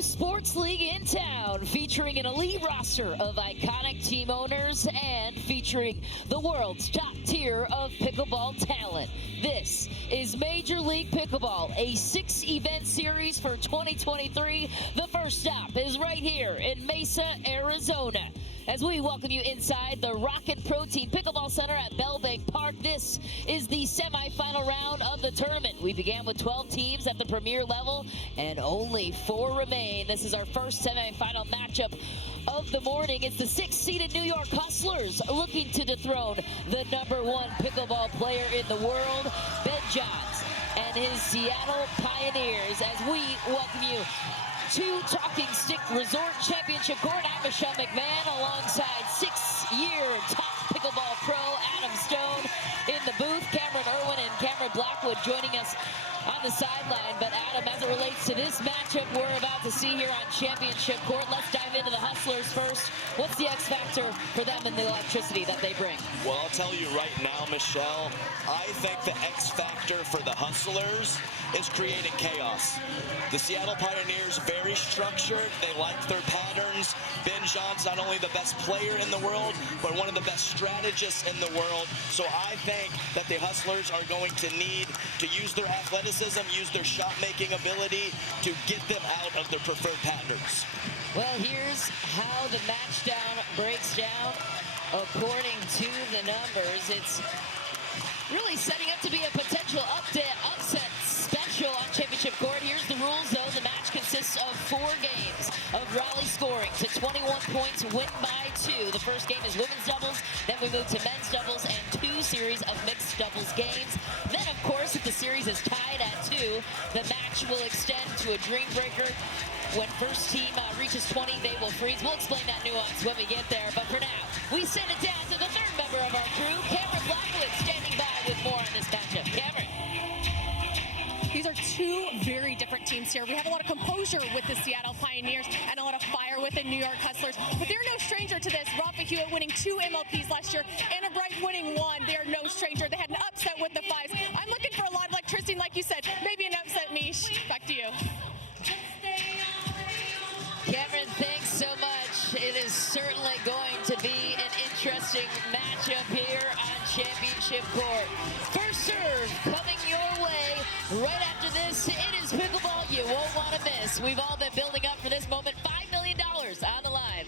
new sports league in town, featuring an elite roster of iconic team owners and featuring the world's top tier of pickleball talent. This is Major League Pickleball, a 6-event series for 2023. The first stop is right here in Mesa, Arizona. As we welcome you inside the Rockin' Protein Pickleball Center at Bellbank Park, this is the semifinal round of the tournament. We began with 12 teams at the premier level, and only 4 remain. This is our first semifinal matchup of the morning. It's the 6th-seeded New York Hustlers looking to dethrone the #1 pickleball player in the world, Ben Johns, and his Seattle Pioneers. As we welcome you to Talking Stick Resort Championship Court, I'm Michelle McMahon alongside 6-year top pickleball pro Adam Stone in the booth. Cameron Irwin and Cameron Blackwood joining us on the sideline. But Adam, as it relates to this matchup we're about to see here on Championship Court, let's dive into the Hustlers first. What's the X factor for them and the electricity that they bring? Well, I'll tell you right now, Michelle, I think the X factor for the Hustlers is creating chaos. The Seattle Pioneers, very structured. They like their patterns. Ben John's not only the best player in the world, but one of the best strategists in the world. So I think that the Hustlers are going to need to use their athleticism, use their shot-making ability to get them out of their preferred patterns. Well, here's how the match breaks down according to the numbers. It's really setting up to be a potential upset special on Championship Court. Here's the rules, though. The match consists of 4 games of rally scoring to 21 points, win by 2. The first game is women's doubles. Then we move to men's doubles and 2 series of mixed doubles games. Then, of course, if the series is tied at 2, the match will extend to a Dreambreaker. When first team reaches 20, they will freeze. We'll explain that nuance when we get there. But for now, we send it down to the 3rd member of our crew, Cameron Blackwood, standing by with more on this matchup. Cameron. These are 2 very different teams here. We have a lot of composure with the Seattle Pioneers and a lot of fire with the New York Hustlers. But they're no stranger to this. Rafa Hewett winning 2 MLPs last year, and Wright winning 1. They are no stranger. They had an upset with the 5s. I'm looking for a lot of electricity, like you said. Maybe an upset, Mish. Back to you. Cameron, thanks so much. It is certainly going to be an interesting matchup here on Championship Court. First serve coming your way. Right after this, it is pickleball you won't want to miss. We've all been building up for this moment. $5 million on the line.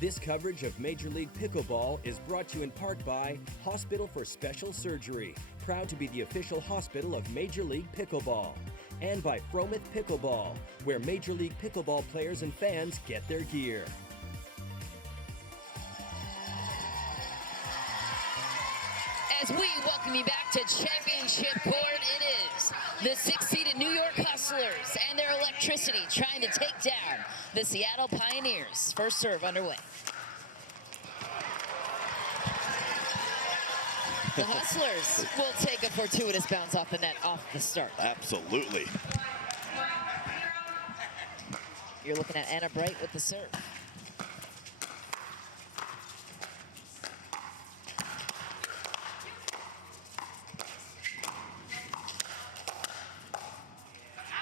This coverage of Major League Pickleball is brought to you in part by Hospital for Special Surgery, proud to be the official hospital of Major League Pickleball. And by Frometh Pickleball, where Major League Pickleball players and fans get their gear. As we welcome you back to Championship Court, it is the 6-seeded New York Hustlers and their electricity trying to take down the Seattle Pioneers. First serve underway. The Hustlers will take a fortuitous bounce off the net off the start. Absolutely. You're looking at Anna Wright with the serve.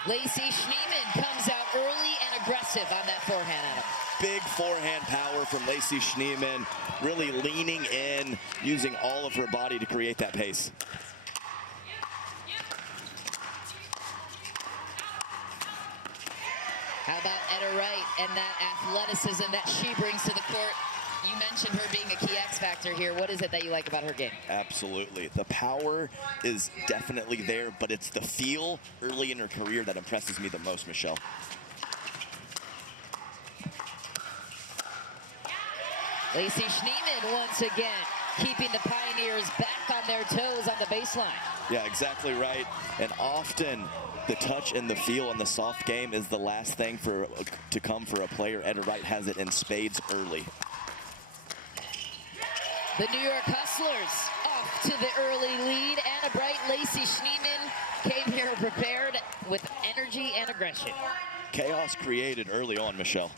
Lacy Schneemann comes out early and aggressive on that forehand, Adam. Big forehand power from Lacy Schneemann, really leaning in, using all of her body to create that pace. How about Etta Wright and that athleticism that she brings to the court? You mentioned her being a key X factor here. What is it that you like about her game? Absolutely. The power is definitely there, but it's the feel early in her career that impresses me the most, Michelle. Lacy Schneemann once again keeping the Pioneers back on their toes on the baseline. Yeah, exactly right. And often the touch and the feel in the soft game is the last thing to come for a player. Etta Wright has it in spades early. The New York Hustlers off to the early lead. Anna Bright, Lacy Schneemann came here prepared with energy and aggression. Chaos created early on, Michelle.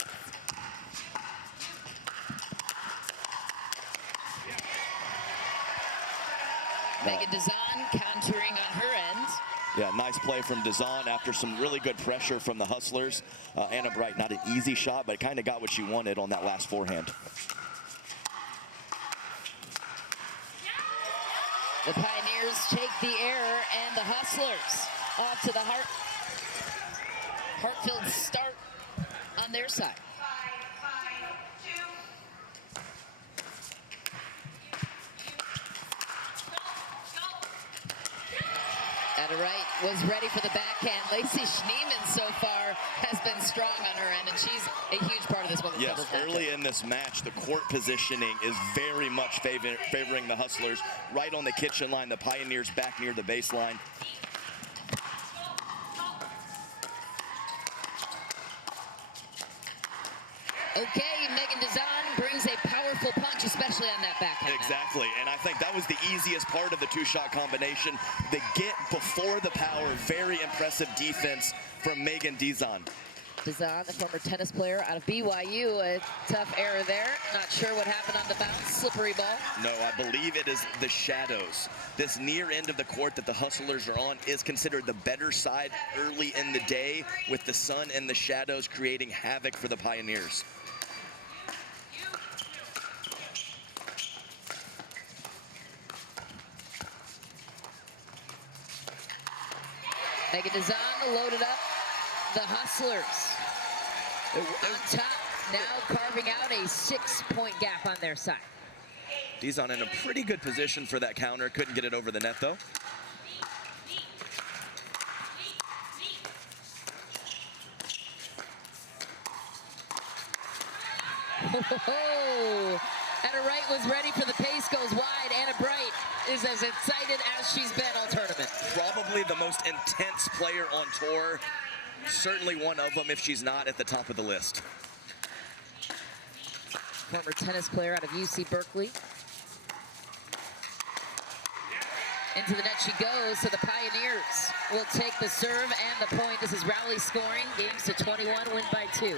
Meghan Dizon countering on her end. Yeah, nice play from Dizon after some really good pressure from the Hustlers. Anna Bright, not an easy shot, but kind of got what she wanted on that last forehand. The Pioneers take the error, and the Hustlers off to the heart-filled start on their side. Etta Wright was ready for the backhand. Lacy Schneemann so far has been strong on her end, and she's a huge part of this one. Yes, early in this match, the court positioning is very much favoring the Hustlers. Right on the kitchen line, the Pioneers back near the baseline. Okay, Meghan Dizon brings a powerful punch, especially on that backhand. Exactly, and I think that was the easiest part of the two-shot combination. The get before the power, very impressive defense from Meghan Dizon. Dizon, the former tennis player out of BYU, a tough error there. Not sure what happened on the bounce, slippery ball. No, I believe it is the shadows. This near end of the court that the Hustlers are on is considered the better side early in the day, with the sun and the shadows creating havoc for the Pioneers. Meghan Dizon loaded up the Hustlers on top, now carving out a 6-point gap on their side. Dizon in a pretty good position for that counter. Couldn't get it over the net, though. Oh, Etta Wright was ready for the pace, goes wide. Anna Bright is as excited as she's been all tournament. Probably the most intense player on tour. Certainly one of them if she's not at the top of the list. Former tennis player out of UC Berkeley. Into the net she goes, so the Pioneers will take the serve and the point. This is rally scoring, games to 21, win by 2.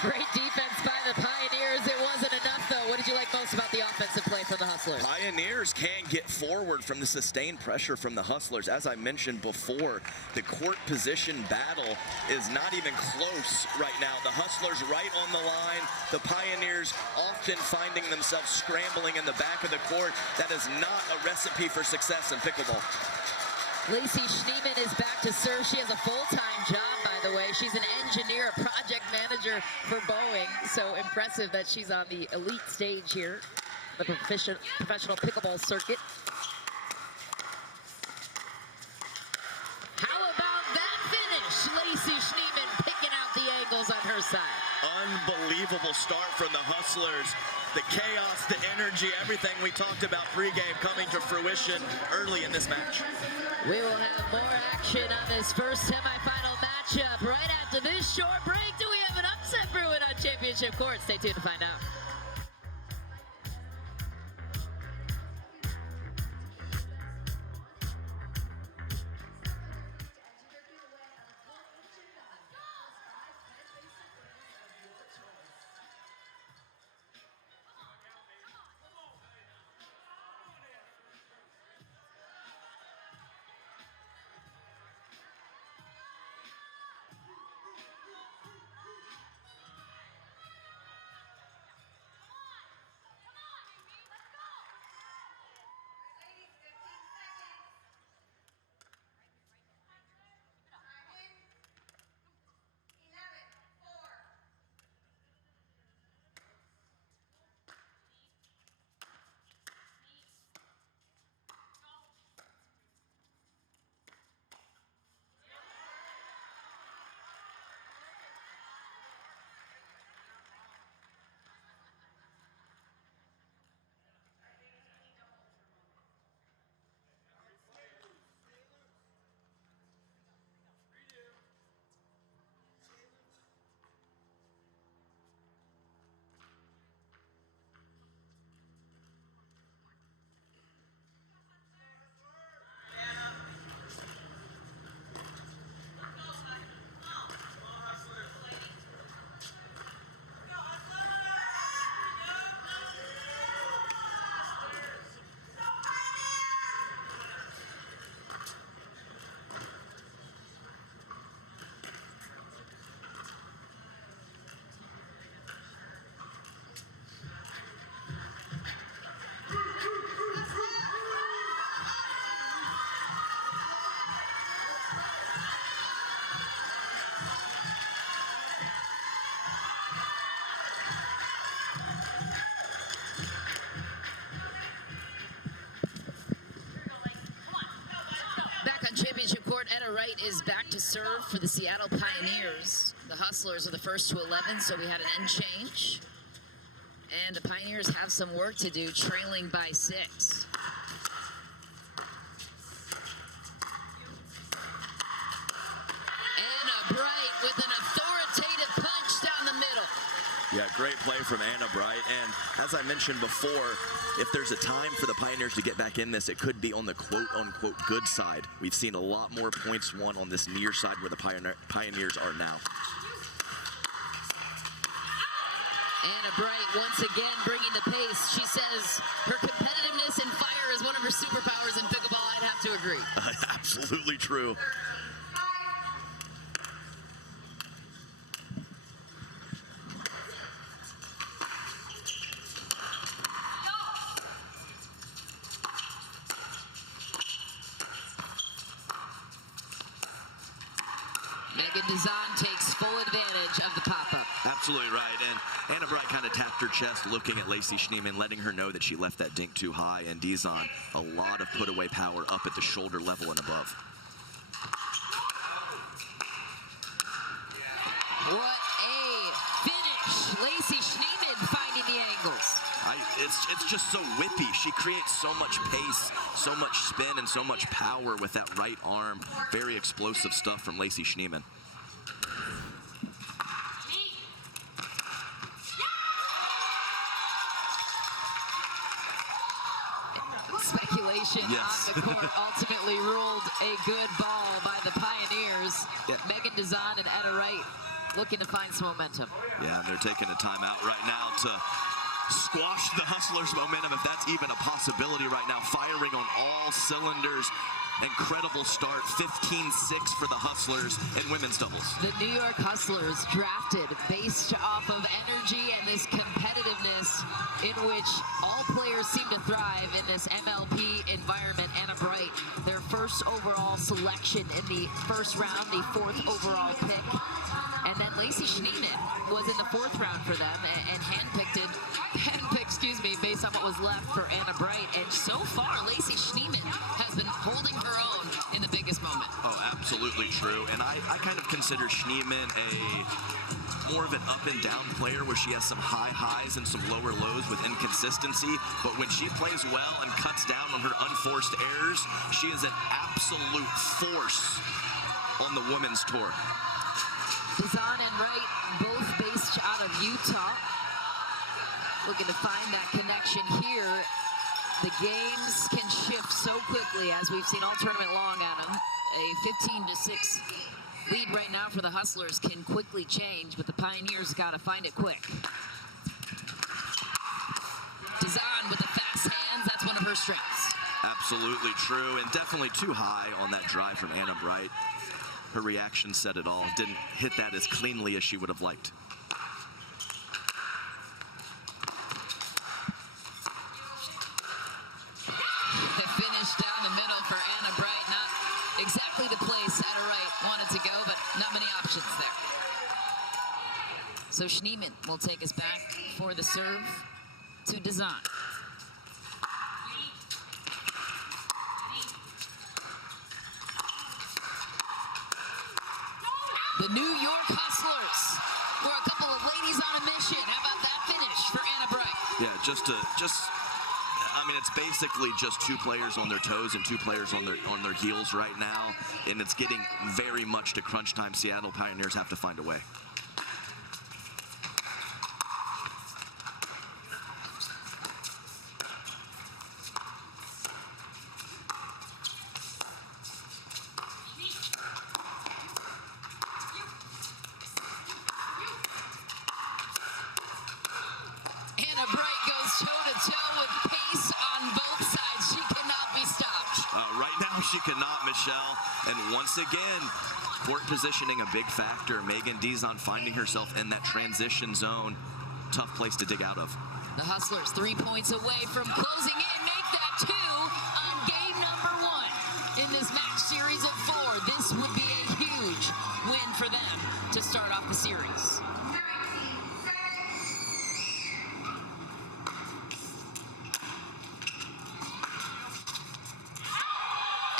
Great defense by the Pioneers. It wasn't enough, though. What did you like most about the offensive play from the Hustlers. Pioneers can get forward from the sustained pressure from the Hustlers. As I mentioned before, the court position battle is not even close right now. The Hustlers right on the line. The Pioneers often finding themselves scrambling in the back of the court. That is not a recipe for success in pickleball. Lacy Schneemann is back to serve. She has a full-time job, by the way. She's an engineer, a project manager for Boeing. So impressive that she's on the elite stage here, the professional pickleball circuit. How about that finish? Lacy Schneemann picking out the angles on her side. Unbelievable start from the Hustlers. The chaos, the energy, everything we talked about pregame coming to fruition early in this match. We will have more action on this first semifinal matchup right after this short break. Do we have an upset brewing on championship court? Stay tuned to find out. Championship court, Etta Wright is back to serve for the Seattle Pioneers. The Hustlers are the first to 11, so we had an end change. And the Pioneers have some work to do, trailing by 6. Anna Bright with an authoritative punch down the middle. Yeah, great play from Anna Bright. And as I mentioned before, if there's a time for the Pioneers to get back in this, it could be on the quote-unquote good side. We've seen a lot more points won on this near side where the Pioneers are now. Anna Bright once again bringing the pace. She says her competitiveness and fire is one of her superpowers in pickleball. I'd have to agree. Absolutely true. Dizon takes full advantage of the pop-up. Absolutely right, and Anna Bright kind of tapped her chest looking at Lacy Schneemann, letting her know that she left that dink too high, and Dizon, a lot of put-away power up at the shoulder level and above. What a finish! Lacy Schneemann finding the angles. It's just so whippy. She creates so much pace, so much spin, and so much power with that right arm. Very explosive stuff from Lacy Schneemann. Speculation on the court ultimately ruled a good ball by the Pioneers. Yeah. Meghan Dizon and Etta Wright looking to find some momentum. Yeah, and they're taking a timeout right now to squashed the Hustlers' momentum, if that's even a possibility right now, firing on all cylinders. Incredible start, 15-6 for the Hustlers in women's doubles. The New York Hustlers drafted based off of energy and this competitiveness in which all players seem to thrive in this MLP environment. Anna Wright, their first overall selection in the first round, the 4th overall pick. And then Lacy Schneemann was in the 4th round for them and handpicked, based on what was left for Anna Wright. And so far, Lacy Schneemann has been holding her own in the biggest moment. Oh, absolutely true. And I kind of consider Schneemann more of an up and down player where she has some high highs and some lower lows with inconsistency. But when she plays well and cuts down on her unforced errors, she is an absolute force on the women's tour. Dizon and Wright, both based out of Utah. Looking to find that connection here. The games can shift so quickly, as we've seen all tournament long, Adam. A 15-6 lead right now for the Hustlers can quickly change, but the Pioneers got to find it quick. Dizon with the fast hands, that's one of her strengths. Absolutely true, and definitely too high on that drive from Anna Wright. Her reaction said it all. Didn't hit that as cleanly as she would have liked. Finish down the middle for Anna Wright. Not exactly the place Etta Wright wanted to go, but not many options there. So Schneemann will take us back for the serve to Dizon. The New York Hustlers were a couple of ladies on a mission. How about that finish for Anna Wright? Yeah, I mean, it's basically just 2 players on their toes and 2 players on their heels right now, and it's getting very much to crunch time. Seattle Pioneers have to find a way. Anna Wright goes toe-to-toe with pace on both sides. She cannot be stopped. Right now, she cannot, Michelle. And once again, court positioning a big factor. Meghan Dizon finding herself in that transition zone. Tough place to dig out of. The Hustlers 3 points away from closing in. Make that 2 on game number 1 in this match series of 4. This would be a huge win for them to start off the series.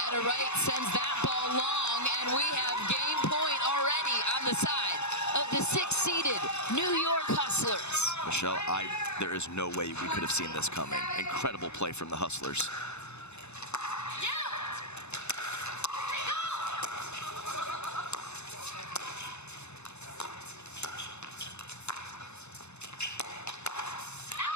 Etta Wright sends that ball long, and we have game point already on the side of the 6th-seeded New York Hustlers. Michelle, there is no way we could have seen this coming. Incredible play from the Hustlers.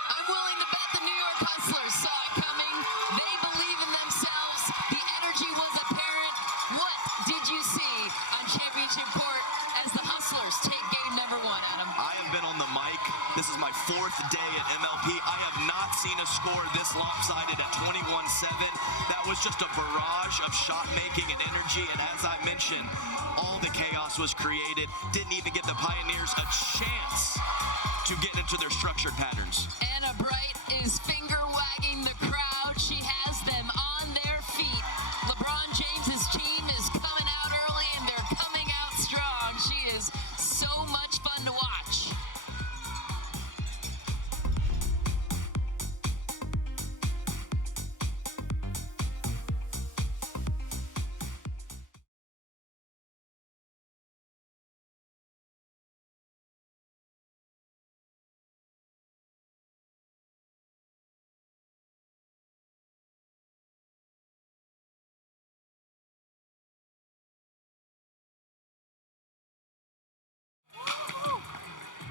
I'm willing to bet the New York Hustlers saw it coming. They believe in themselves. The energy was apparent. What did you see on championship court as the Hustlers take game number 1, Adam? I have been on the mic. This is my 4th day at MLP. I have not seen a score this lopsided at 21-7. That was just a barrage of shot making and energy. And as I mentioned, all the chaos was created. Didn't even give the Pioneers a chance to get into their structured patterns. Anna Wright is finger wagging the crowd. She has them on their feet. LeBron James's team is coming out early, and they're coming out strong. She is so much fun to watch.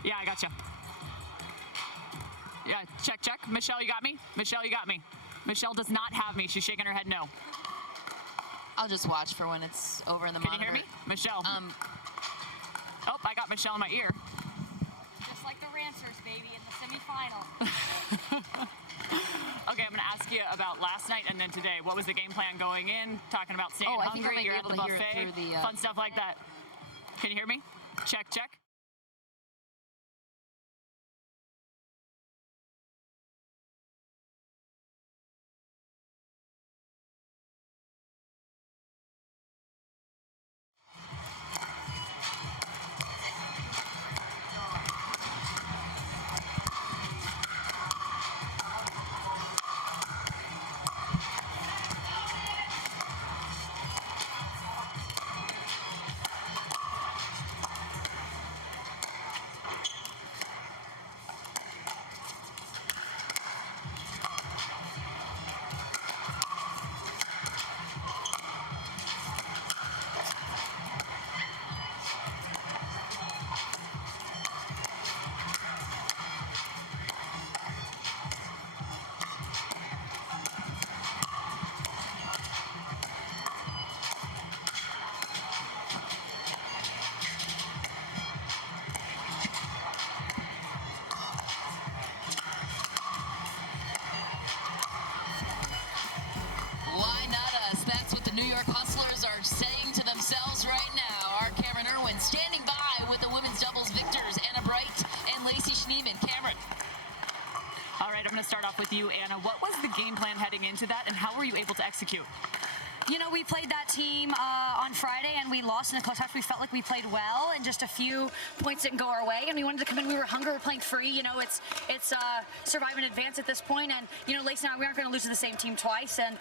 Yeah, I got you. Yeah, check, check. Michelle, you got me? Michelle, you got me. Michelle does not have me. She's shaking her head no. I'll just watch for when it's over in the Can monitor. you hear me? Michelle. Oh, I got Michelle in my ear. Just like the Rancers, baby, in the semifinal. ask you about last night and then today. What was the game plan going in? Talking about staying I think I hungry, might be you're at able the to hear it buffet, through the, fun stuff like that. Can you hear me? Check, check. Why not us? That's what the New York Hustlers are saying to themselves right now. Our Cameron Irwin standing by with the women's doubles victors, Etta Wright and Lacy Schneemann. Cameron. All right, I'm going to start off with you, Anna. What was the game plan heading into that, and how were you able to execute? You know, we played that team on Friday, and we lost in the close match. We felt like we played well, and just a few points didn't go our way, and we wanted to come in. We were hungry. We're playing free. You know, it's survive and advance at this point, and, you know, Lacy and I, we aren't going to lose to the same team twice, and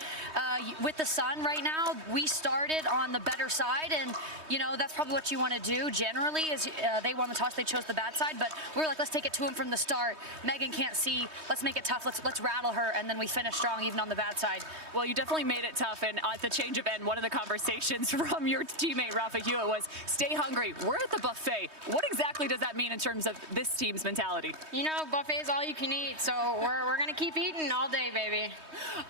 with the sun right now, we started on the better side, and, you know, that's probably what you want to do generally is they won the toss. They chose the bad side, but we were like, let's take it to him from the start. Meghan can't see. Let's make it tough. Let's rattle her, and then we finish strong even on the bad side. Well, you definitely made it tough, and at the change of end, one of the conversations from your teammate Rafa Hewett was, stay hungry. We're at the buffet. What exactly does that mean in terms of this team's mentality? You know, buffet is all you can eat, so we're going to keep eating all day, baby.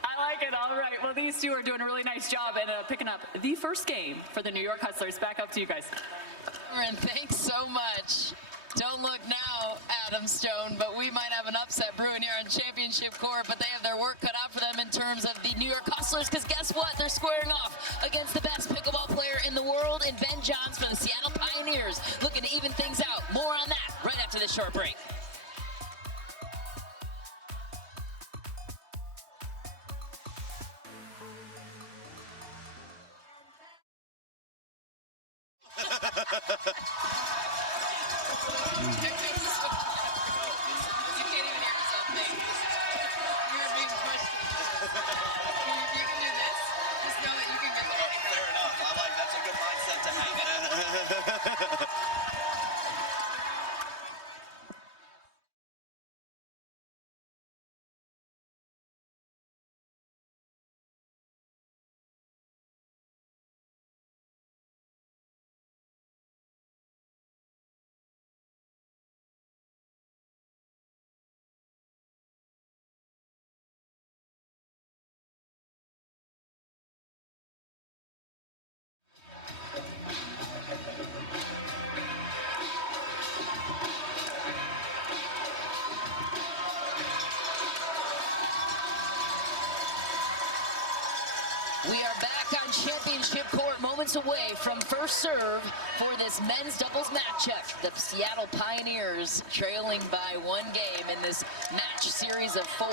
I like it. All right. Well, these two are doing a really nice job and picking up the first game for the New York Hustlers. Back up to you guys. Cameron, thanks so much. Don't look now, Adam Stone, but we might have an upset brewing here on championship court, but they have their work cut out for them in terms of the New York Hustlers, because guess what? They're squaring off against the best pickleball player in the world in Ben Johns for the Seattle Pioneers, looking to even things out. More on that right after this short break. We are back on championship court, moments away from first serve for this men's doubles matchup. The Seattle Pioneers trailing by 1 game in this match series of 4.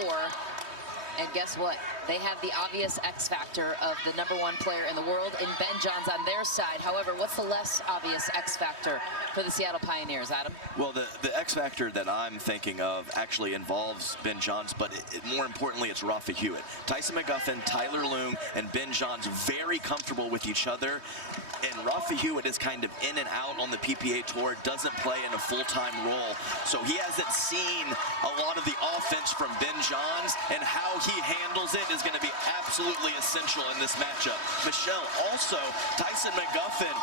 And guess what? They have the obvious X factor of the #1 player in the world in Ben Johns on their side. However, what's the less obvious X factor for the Seattle Pioneers, Adam? Well, the X factor that I'm thinking of actually involves Ben Johns, but more importantly, it's Rafa Hewett. Tyson McGuffin, Tyler Loong, and Ben Johns very comfortable with each other. And Rafa Hewett is kind of in and out on the PPA tour, doesn't play in a full-time role. So he hasn't seen a lot of the offense from Ben Johns, and how he handles it is going to be absolutely essential in this matchup. Michelle, also, Tyson McGuffin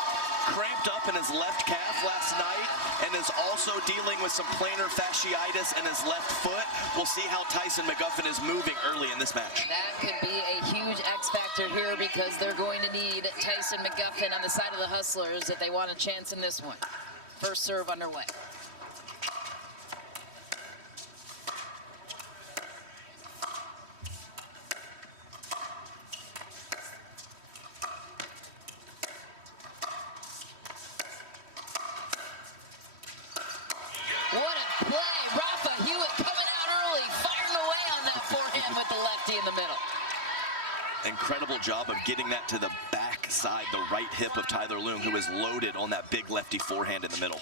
cramped up in his left calf last night and is also dealing with some plantar fasciitis in his left foot. We'll see how Tyson McGuffin is moving early in this match. That could be a huge X factor here, because they're going to need Tyson McGuffin on the side of the Hustlers if they want a chance in this one. First serve underway. in the middle. Incredible job of getting that to the back side, the right hip of Tyler Loong, who is loaded on that big lefty forehand in the middle.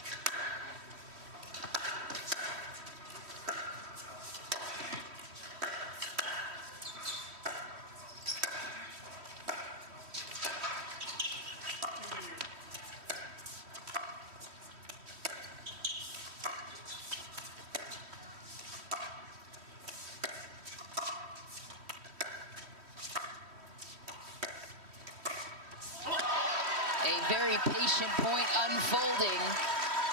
Very patient point unfolding,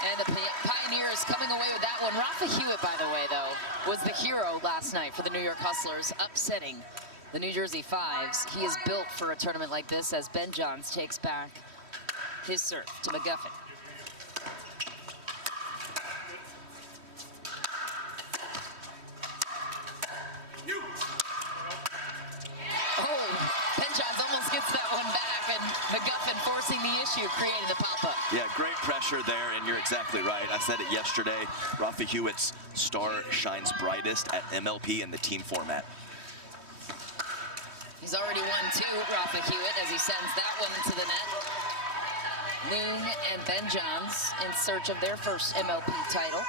and the Pioneers coming away with that one. Rafa Hewett, by the way, though, was the hero last night for the New York Hustlers, upsetting the New Jersey Fives. He is built for a tournament like this as Ben Johns takes back his serve to McGuffin. Oh, Ben Johns almost gets that one back, and McGuffin forcing the issue, creating the pop-up. Yeah, great pressure there, and you're exactly right. I said it yesterday. Rafa Hewett's star shines brightest at MLP in the team format. He's already won 2, Rafa Hewett, as he sends that one into the net. Loong and Ben Johns in search of their first MLP title.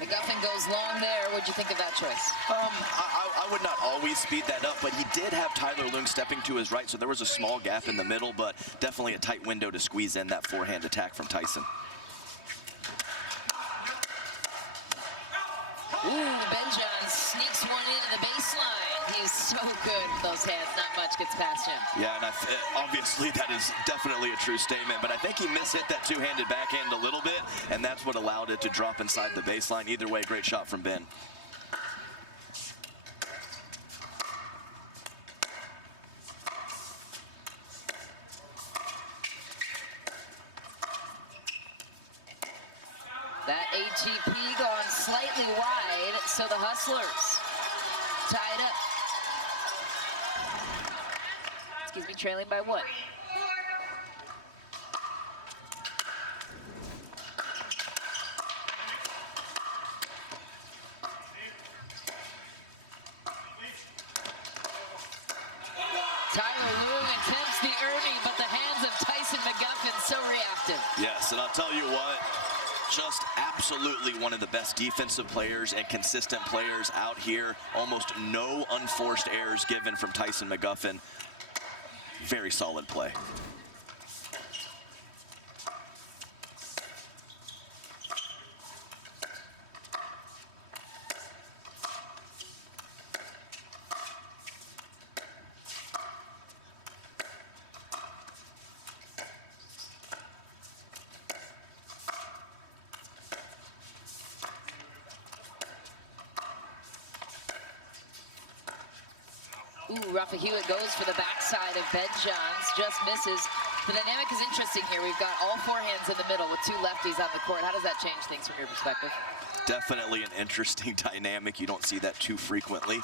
McGuffin goes long there. What'd you think of that choice? I would not always speed that up, but he did have Tyler Loong stepping to his right, so there was a small gap in the middle, but definitely a tight window to squeeze in that forehand attack from Tyson. Ooh, Ben Johns sneaks one into the baseline. He's so good with those hands. Not much gets past him. Yeah, and obviously that is definitely a true statement, but I think he mishit that two-handed backhand a little bit, and that's what allowed it to drop inside the baseline. Either way, great shot from Ben. That ATP gone slightly wide, so the Hustlers tied up. Excuse me, trailing by 1. Tyler Loong attempts the Ernie, but the hands of Tyson McGuffin so reactive. Yes, and I'll tell you what, just absolutely one of the best defensive players and consistent players out here. Almost no unforced errors given from Tyson McGuffin. Very solid play. Ooh, Rafa Hewett goes for the backside of Ben Johns, just misses. The dynamic is interesting here. We've got all forehands in the middle with 2 lefties on the court. How does that change things from your perspective? Definitely an interesting dynamic. You don't see that too frequently.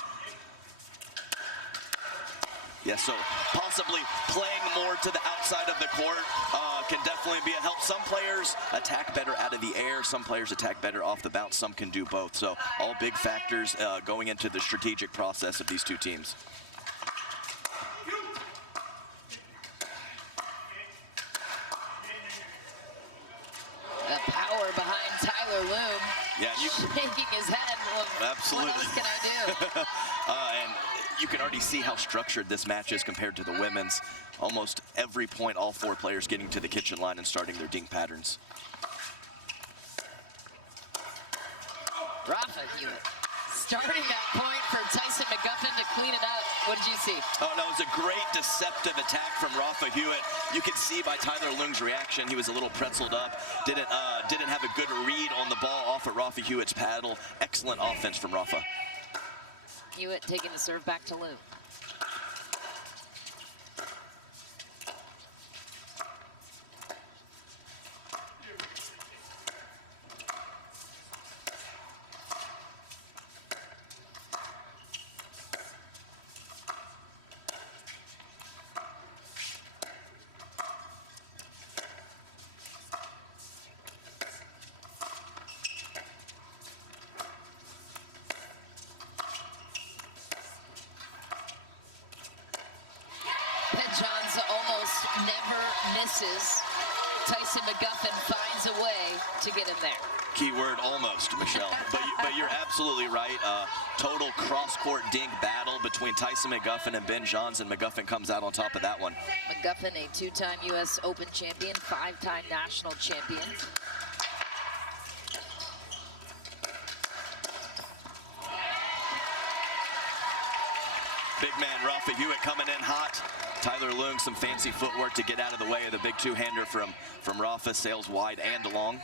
Yeah, so possibly playing more to the outside of the court can definitely be a help. Some players attack better out of the air. Some players attack better off the bounce. Some can do both. So all big factors going into the strategic process of these 2 teams. The power behind Tyler Loong. Yeah, shaking his head. Well, absolutely. What else can I do? And you can already see how structured this match is compared to the women's. Almost every point, all 4 players getting to the kitchen line and starting their dink patterns. Rafa Hewett starting that point for Tyson McGuffin to clean it up. What did you see? Oh, that was a great deceptive attack from Rafa Hewett. You can see by Tyler Loong's reaction, he was a little pretzeled up. Didn't have a good read on the ball off of Rafa Hewett's paddle. Excellent offense from Rafa. Hewett taking the serve back to Loong. never misses. Tyson McGuffin finds a way to get him there. Keyword almost, Michelle. but you're absolutely right. Total cross-court dink battle between Tyson McGuffin and Ben Johns, and McGuffin comes out on top of that one. McGuffin, a 2-time U.S. Open champion, 5-time national champion. Big man Rafa Hewett coming in hot. Tyler Loong, some fancy footwork to get out of the way of the big two-hander from Rafa, sails wide and long.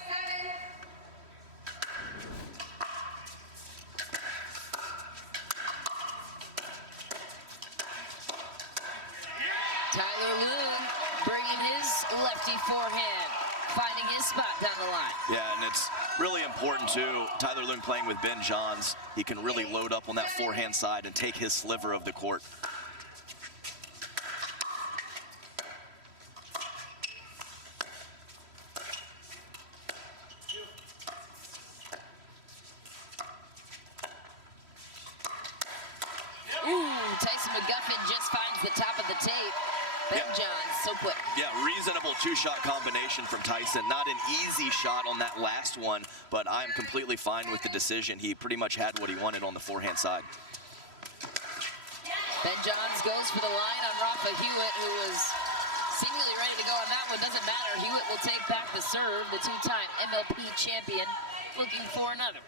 Tyler Loong bringing his lefty forehand, finding his spot down the line. Yeah, and it's really important too. Tyler Loong playing with Ben Johns. He can really load up on that forehand side and take his sliver of the court. Tyson McGuffin just finds the top of the tape. Ben Johns, so quick. Yeah, reasonable two-shot combination from Tyson. Not an easy shot on that last one, but I'm completely fine with the decision. He pretty much had what he wanted on the forehand side. Ben Johns goes for the line on Rafa Hewett, who was seemingly ready to go on that one. Doesn't matter. Hewett will take back the serve. The 2-time MLP champion looking for another.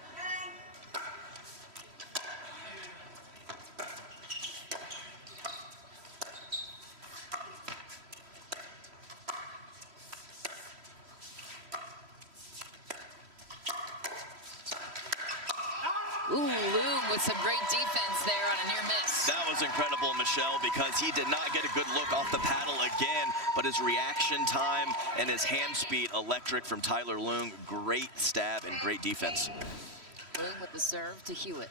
Ooh, Loong with some great defense there on a near miss. That was incredible, Michelle, because he did not get a good look off the paddle again, but his reaction time and his hand speed, electric from Tyler Loong. Great stab and great defense. Loong with the serve to Hewett.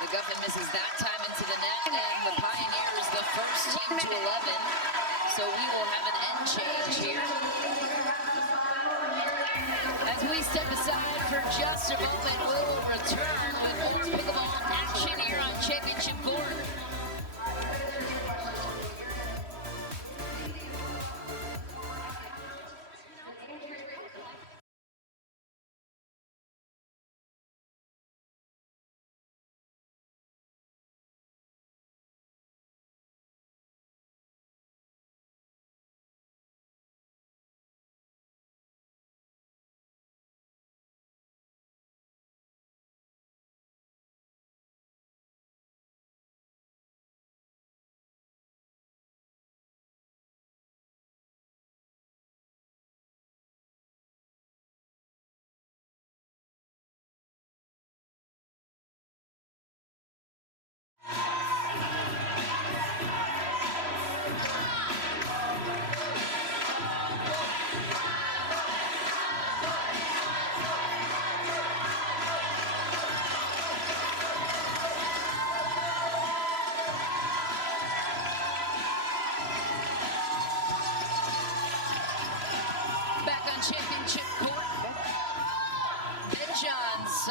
McGuffin misses that time into the net, and the Pioneers, the first team to 11. So we will have an end change here. As we step aside for just a moment, we will return with more pickleball action here on Championship Court. Championship court. Ben Johns,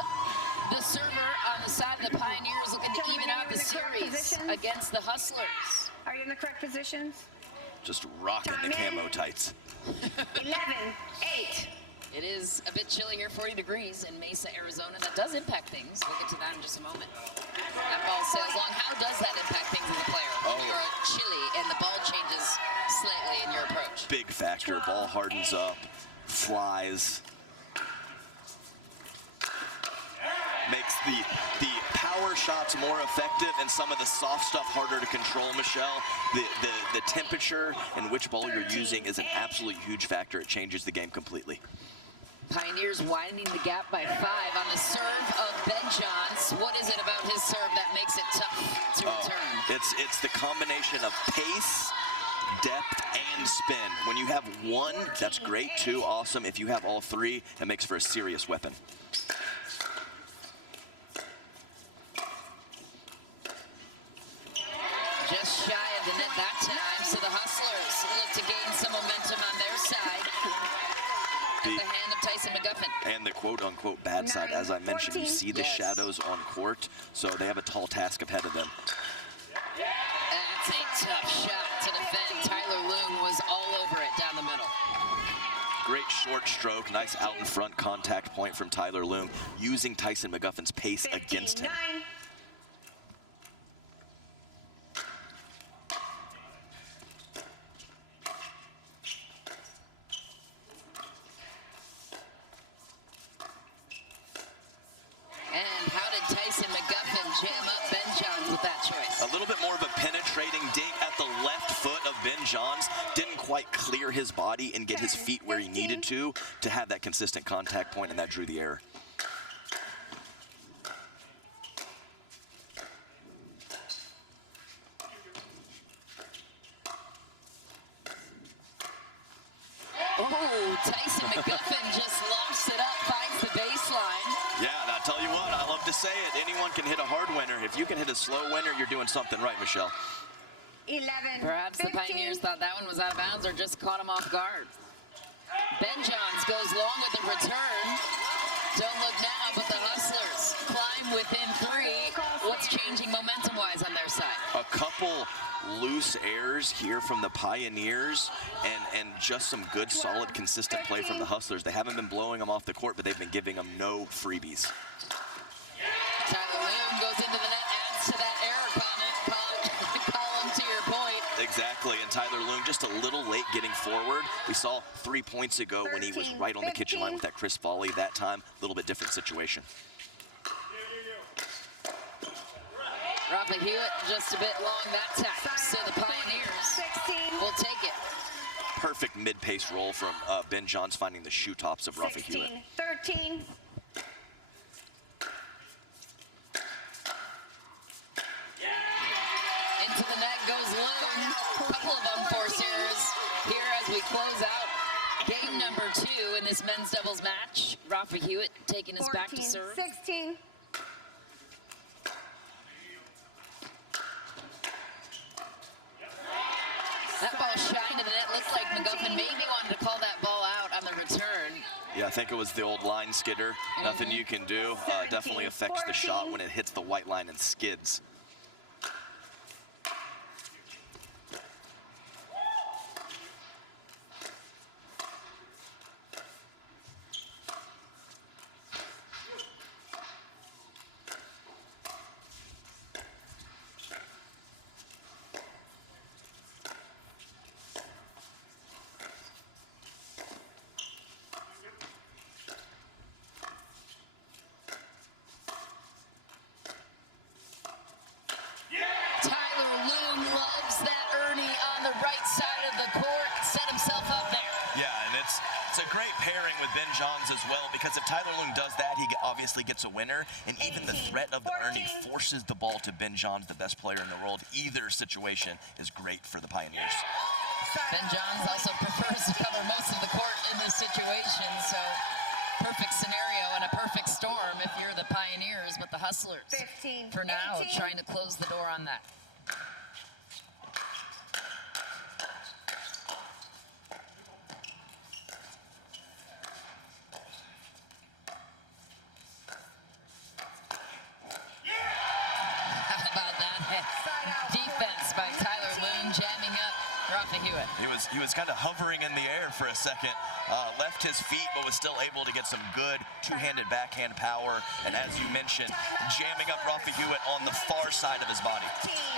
the server on the side of the Pioneers, looking to even out the series against the Hustlers. Are you in the correct positions? Just rocking the camo tights. 11, 8. It is a bit chilly here, 40 degrees in Mesa, Arizona. That does impact things. We'll get to that in just a moment. That ball sails long. How does that impact things as a player? When you're chilly and the ball changes slightly in your approach. Big factor. Ball hardens up, flies. Makes the power shots more effective and some of the soft stuff harder to control, Michelle. The temperature and which ball you're using is an absolutely huge factor. It changes the game completely. Pioneers widening the gap by 5 on the serve of Ben Johns. What is it about his serve that makes it tough to return? It's the combination of pace, depth, and spin. When you have one, that's great. 2, awesome. If you have all 3, it makes for a serious weapon. Just shy of the net that time, so the Hustlers look to gain some momentum on their side. At the hand of Tyson McGuffin. And the quote-unquote bad side, as I mentioned, you see the shadows on court, so they have a tall task ahead of them. That's a tough shot to defend. Tyler Loong was all over it down the middle. Great short stroke, nice out in front contact point from Tyler Loong, using Tyson McGuffin's pace against him. And how did Tyson McGuffin jam up Ben Johns with that choice? A little bit more of a penetrating dink at the left foot of Ben Johns. Didn't quite clear his body and get his feet where he needed to have that consistent contact point, and that drew the error. Oh, Tyson McGuffin just lofts it up, finds the baseline. Yeah, and I tell you what, I love to say it, anyone can hit a hard winner. If you can hit a slow winner, you're doing something right, Michelle. 11. Perhaps 15. the Pioneers thought that one was out of bounds or just caught him off guard. Ben Johns goes long with the return. Don't look now, but the Hustlers climb within 3. What's changing momentum-wise on their side? A couple loose errors here from the Pioneers and just some good, solid, consistent play from the Hustlers. They haven't been blowing them off the court, but they've been giving them no freebies. Tyler Loong goes into the net, adds to that error column to your point. Exactly, and Tyler Loong just a little late getting forward. We saw 3 points ago when he was right on the kitchen line with that crisp volley. That time, a little bit different situation. Rafa Hewett just a bit long that time, so the Pioneers will take it. Perfect mid-pace roll from Ben Johns, finding the shoe tops of Rafa Hewett. 13. Into the net goes Loong. A couple of unforced errors here as we close out game number 2 in this men's doubles match. Rafa Hewett taking us back to serve. 16. That ball shined in the net. Looked like McGuffin maybe wanted to call that ball out on the return. Yeah, I think it was the old line skidder. Nothing you can do. Definitely affects the shot when it hits the white line and skids. Ben Johns as well, because if Tyler Loong does that, he obviously gets a winner, and even the threat of the Ernie forces the ball to Ben Johns, the best player in the world. Either situation is great for the Pioneers. Ben Johns also prefers to cover most of the court in this situation, so perfect scenario and a perfect storm if you're the Pioneers, but the Hustlers, 15, for now, 18. trying to close the door on that. He was kind of hovering in the air for a second, left his feet, but was still able to get some good two-handed backhand power, and as you mentioned, jamming up Rafa Hewett on the far side of his body.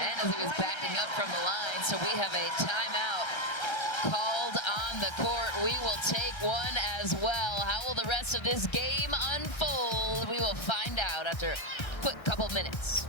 And as he was backing up from the line, so we have a timeout called on the court. We will take one as well. How will the rest of this game unfold? We will find out after a quick couple minutes.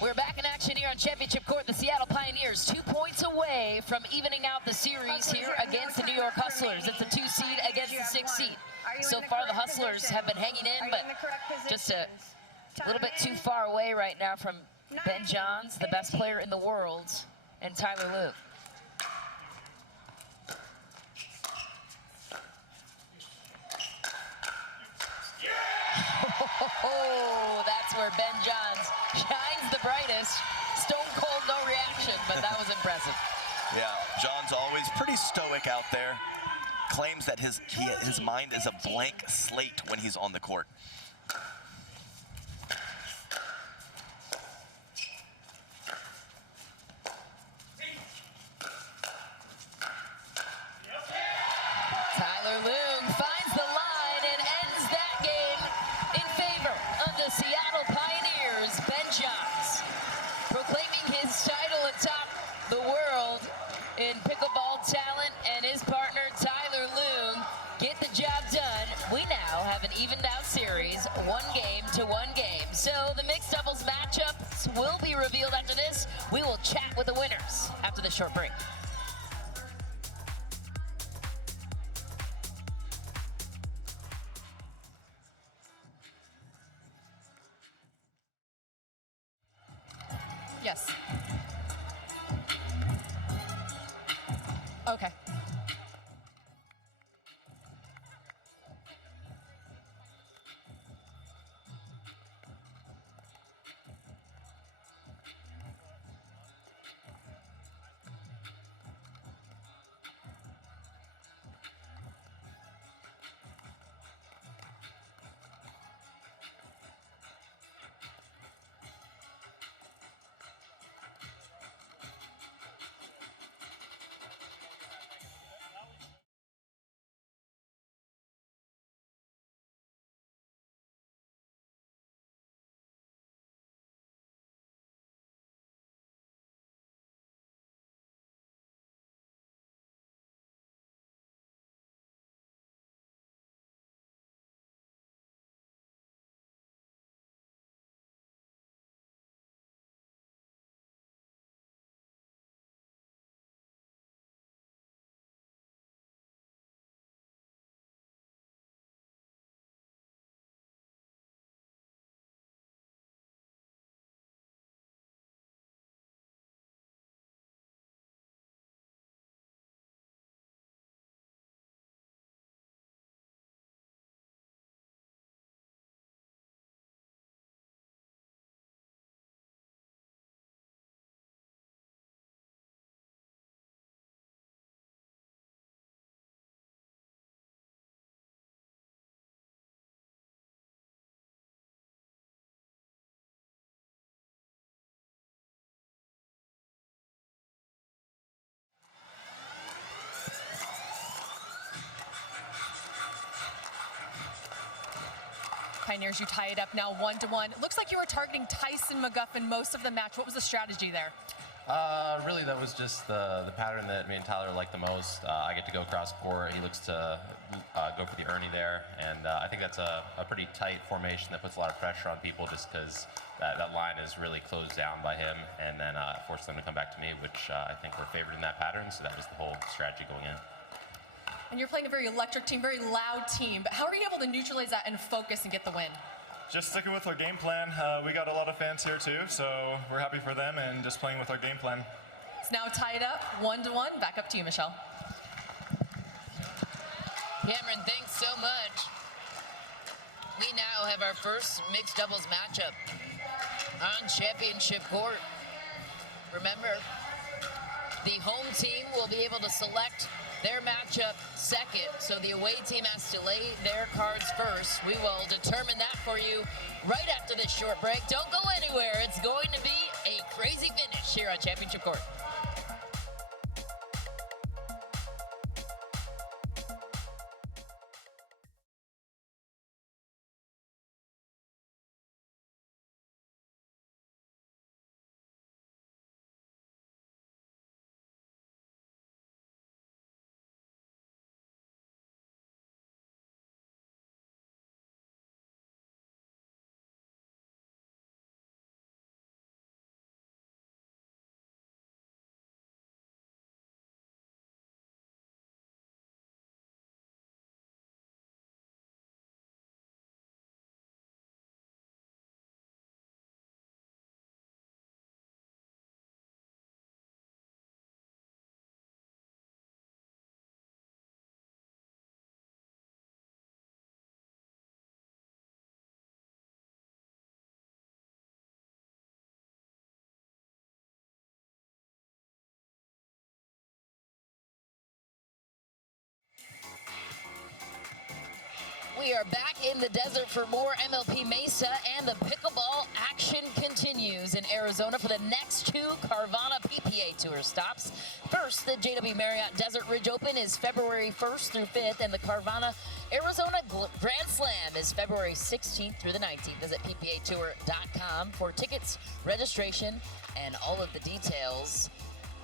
We're back in action here on Championship Court. The Seattle Pioneers 2 points away from evening out the series here against the New York Hustlers. It's a 2 seed against the 6 seed. So far the Hustlers have been hanging in, but just a little bit too far away right now from Ben Johns, the best player in the world, and Tyler Loong. Oh, that's where Ben Johns shines the brightest. Stone cold, no reaction, but that was impressive. Yeah, John's always pretty stoic out there. Claims that his mind is a blank slate when he's on the court. Tyler Loong finds the line and ends that game in favor of the Seattle Pioneers. Ben Johns proclaiming his title atop the world in pickleball talent, and his partner Tyler Loong get the job done. We now have an evened out series, 1 game to 1 game. So the mixed doubles matchups will be revealed after this. We will chat with the winners after the short break. Yes. Okay. Pioneers, you tie it up now 1-1. Looks like you were targeting Tyson McGuffin most of the match. What was the strategy there? Really, that was just the pattern that me and Tyler like the most. I get to go cross court. He looks to go for the Ernie there. And I think that's a pretty tight formation that puts a lot of pressure on people just because that line is really closed down by him. And then forced them to come back to me, which I think we're favored in that pattern. So that was the whole strategy going in. And you're playing a very electric team, very loud team. But how are you able to neutralize that and focus and get the win? Just sticking with our game plan. We got a lot of fans here too, so we're happy for them and just playing with our game plan. It's now tied up 1-1. Back up to you, Michelle. Cameron, thanks so much. We now have our first mixed doubles matchup on championship court. Remember, the home team will be able to select their matchup second, so the away team has to lay their cards first. We will determine that for you right after this short break. Don't go anywhere. It's going to be a crazy finish here on Championship Court. we are back in the desert for more MLP Mesa, and the pickleball action continues in Arizona for the next two Carvana PPA Tour stops. First, the JW Marriott Desert Ridge Open is February 1st through 5th, and the Carvana Arizona Grand Slam is February 16th through the 19th. Visit ppatour.com for tickets, registration, and all of the details.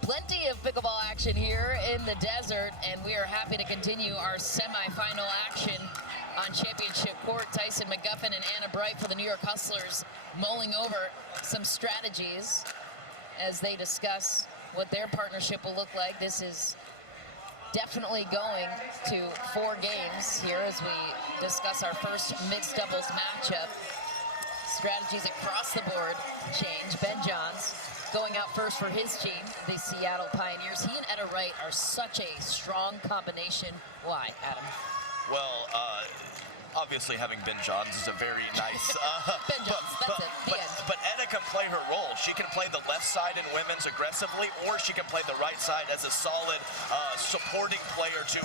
Plenty of pickleball action here in the desert, and we are happy to continue our semifinal action on championship court. Tyson, McGuffin, and Anna Bright for the New York Hustlers mulling over some strategies as they discuss what their partnership will look like. This is definitely going to 4 games here as we discuss our first mixed doubles matchup. Strategies across the board change. Ben Johns going out first for his team, the Seattle Pioneers. He and Etta Wright are such a strong combination. Why, Adam? Well, obviously having Ben Johns is a very nice... Ben Johns, that's it, the end. But Etta can play her role. She can play the left side in women's aggressively, or she can play the right side as a solid supporting player to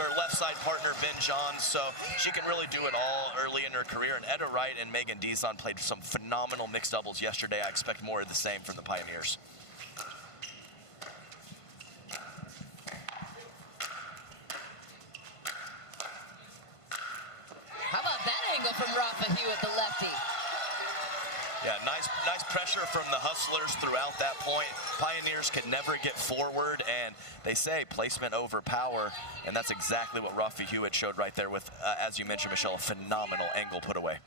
her left side partner, Ben Johns. So she can really do it all early in her career. And Etta Wright and Meghan Dizon played some phenomenal mixed doubles yesterday. I expect more of the same from the Pioneers. How about that angle from Rafa Hewett, the lefty? Yeah, nice pressure from the Hustlers throughout that point. Pioneers can never get forward, and they say placement over power, and that's exactly what Rafa Hewett showed right there with, as you mentioned, Michelle, a phenomenal angle put away.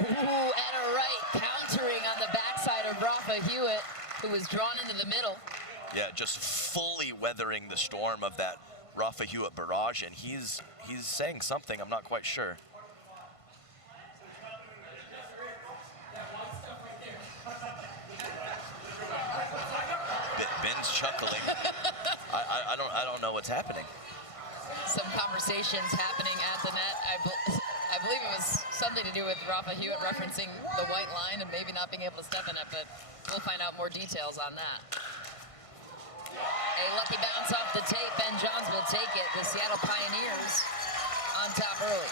Ooh, Etta Wright countering on the backside of Rafa Hewett, who was drawn into the middle. Yeah, just fully weathering the storm of that Rafa Hewett barrage, and he's saying something, I'm not quite sure. Ben's chuckling. I don't know what's happening. Some conversations happening at the net. I believe it was something to do with Rafa Hewett referencing the white line and maybe not being able to step in it, but we'll find out more details on that. A lucky bounce off the tape. Ben Johns will take it. The Seattle Pioneers on top early.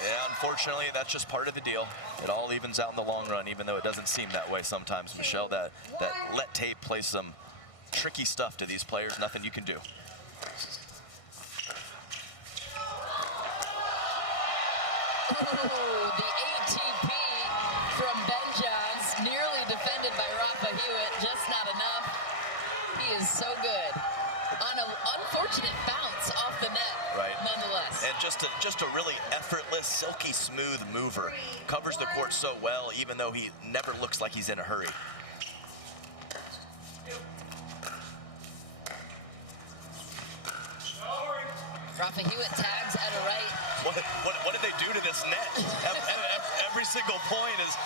Yeah, unfortunately, that's just part of the deal. It all evens out in the long run, even though it doesn't seem that way sometimes, Michelle. That let tape plays some tricky stuff to these players. Nothing you can do. Ooh, the ATP from Ben Johns, nearly defended by Rafa Hewett, just not enough. He is so good. On an unfortunate bounce off the net, right, nonetheless. And just a really effortless, silky smooth mover. Covers the court so well, even though he never looks like he's in a hurry. Rafa Hewett tags Etta Wright. What did they do to this net? Every single point is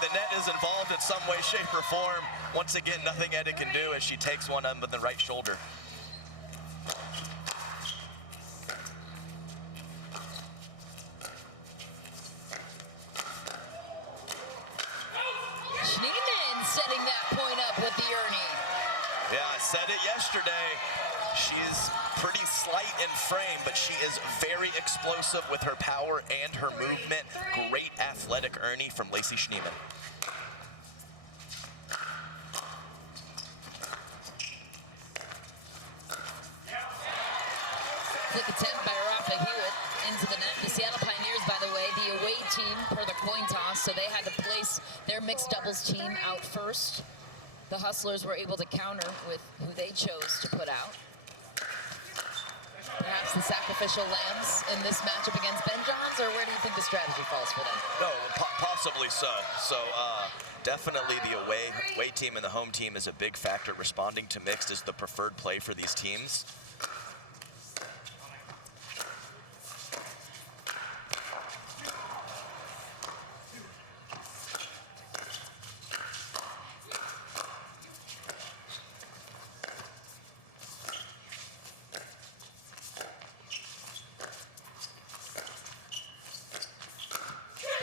the net is involved in some way, shape, or form. Once again, nothing Etta can do as she takes one on the right shoulder. Schneemann setting that point up with the Ernie. Yeah, I said it yesterday. She's pretty slight in frame, but she is very explosive with her power and her movement. Great athletic Ernie from Lacy Schneemann. Flick attempt by Rafa Hewett into the net. The Seattle Pioneers, by the way, the away team per the coin toss, so they had to place their mixed doubles team out first. The Hustlers were able to counter with who they chose to put out. Perhaps the sacrificial lambs in this matchup against Ben Johns, or where do you think the strategy falls for them? No, possibly so. So definitely the away team and the home team is a big factor. Responding to mixed is the preferred play for these teams.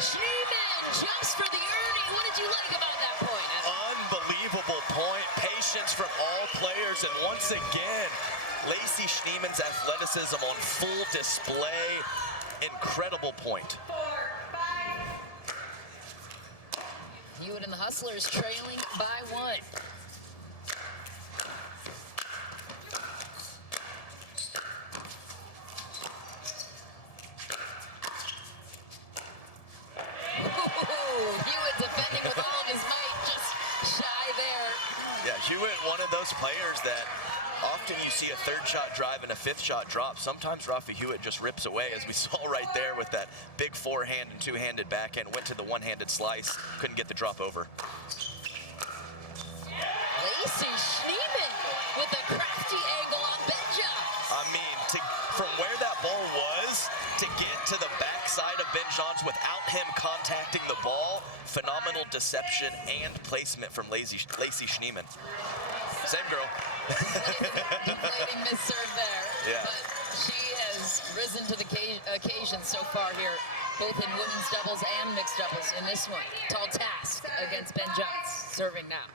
Schneemann jumps for the Ernie. What did you like about that point? Unbelievable point. Patience from all players. And once again, Lacy Schneemann's athleticism on full display. Incredible point. Hewett and the Hustlers trailing by 1. Hewett defending with all of his might, just shy there. Yeah, Hewett, one of those players that often you see a third shot drive and a fifth shot drop. Sometimes Rafa Hewett just rips away, as we saw right there with that big forehand and two-handed backhand. Went to the one-handed slice, couldn't get the drop over. Lacy Schneemann with a crafty angle on Benja. I mean, from where that ball was to get to the backside of Benjans without him contacting the ball, phenomenal deception and placement from Lacy Schneemann. Same girl. Deflating miss serve there. Yeah. But she has risen to the occasion so far here, both in women's doubles and mixed doubles in this one. Tall task against Ben Johns, serving now.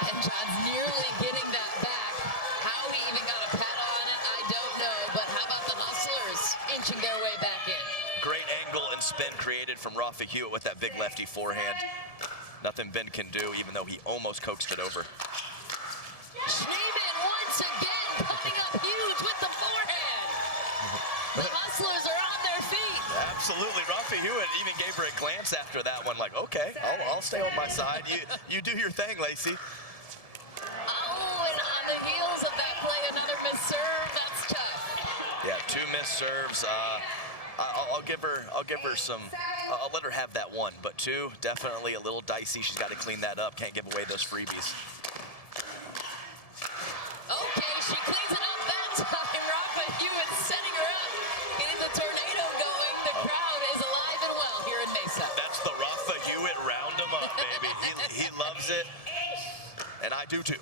Ben Johns nearly getting that back. How he even got a paddle on it, I don't know. But how about the Hustlers inching their way back in? Great angle and spin created from Rafa Hewett with that big lefty forehand. Nothing Ben can do, even though he almost coaxed it over. Schneemann once again coming up huge with the forehand. The Hustlers are on their feet. Absolutely. Rafa Hewett even gave her a glance after that one, like, okay, I'll stay on my side. You do your thing, Lacy. Oh, and on the heels of that play, another miss serve. That's tough. Yeah, 2 missed serves. I'll give her some. I'll let her have that one, but 2 definitely a little dicey. She's got to clean that up. Can't give away those freebies. Okay, she cleans it up that time. Rafa Hewett setting her up, getting the tornado going. The crowd is alive and well here in Mesa. That's the Rafa Hewett round 'em up, baby. He loves it, and I do too.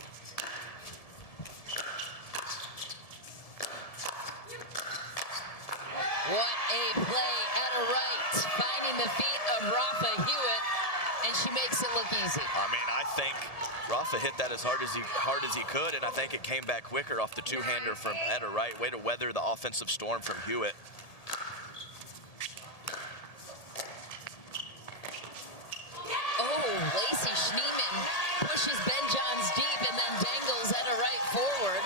What a play, Etta Wright finding the feet of Rafa Hewett, and she makes it look easy. I mean, I think Rafa hit that as hard as he could, and I think it came back quicker off the two-hander from Etta Wright. Way to weather the offensive storm from Hewett. Oh, Lacy Schneemann pushes Ben Johns deep and then dangles Etta Wright forward.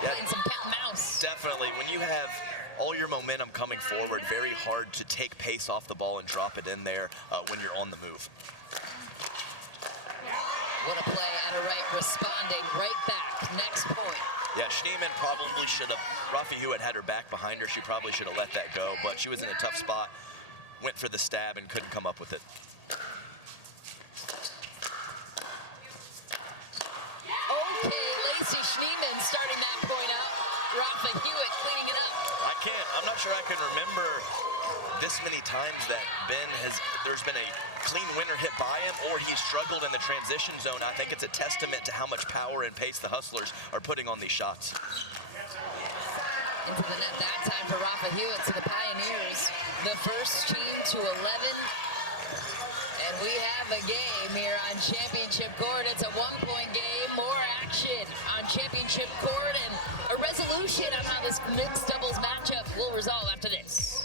Playing some cat and mouse. Definitely. When you have all your momentum coming forward, very hard to take pace off the ball and drop it in there when you're on the move. What a play, Etta Wright responding right back. Next point. Yeah, Schneemann probably should have, Rafa Hewett had her back behind her. She probably should have let that go, but she was in a tough spot. Went for the stab and couldn't come up with it. Okay, Lacy Schneemann starting that point out. Rafa Hewett cleaning it up. I'm not sure I can remember this many times that there's been a clean winner hit by him or he's struggled in the transition zone. I think it's a testament to how much power and pace the Hustlers are putting on these shots. Into the net that time for Rafa Hewett to the Pioneers. The first team to 11. And we have a game here on Championship Court. It's a one-point game. More action on Championship Court and a resolution on how this mixed doubles matchup will resolve after this.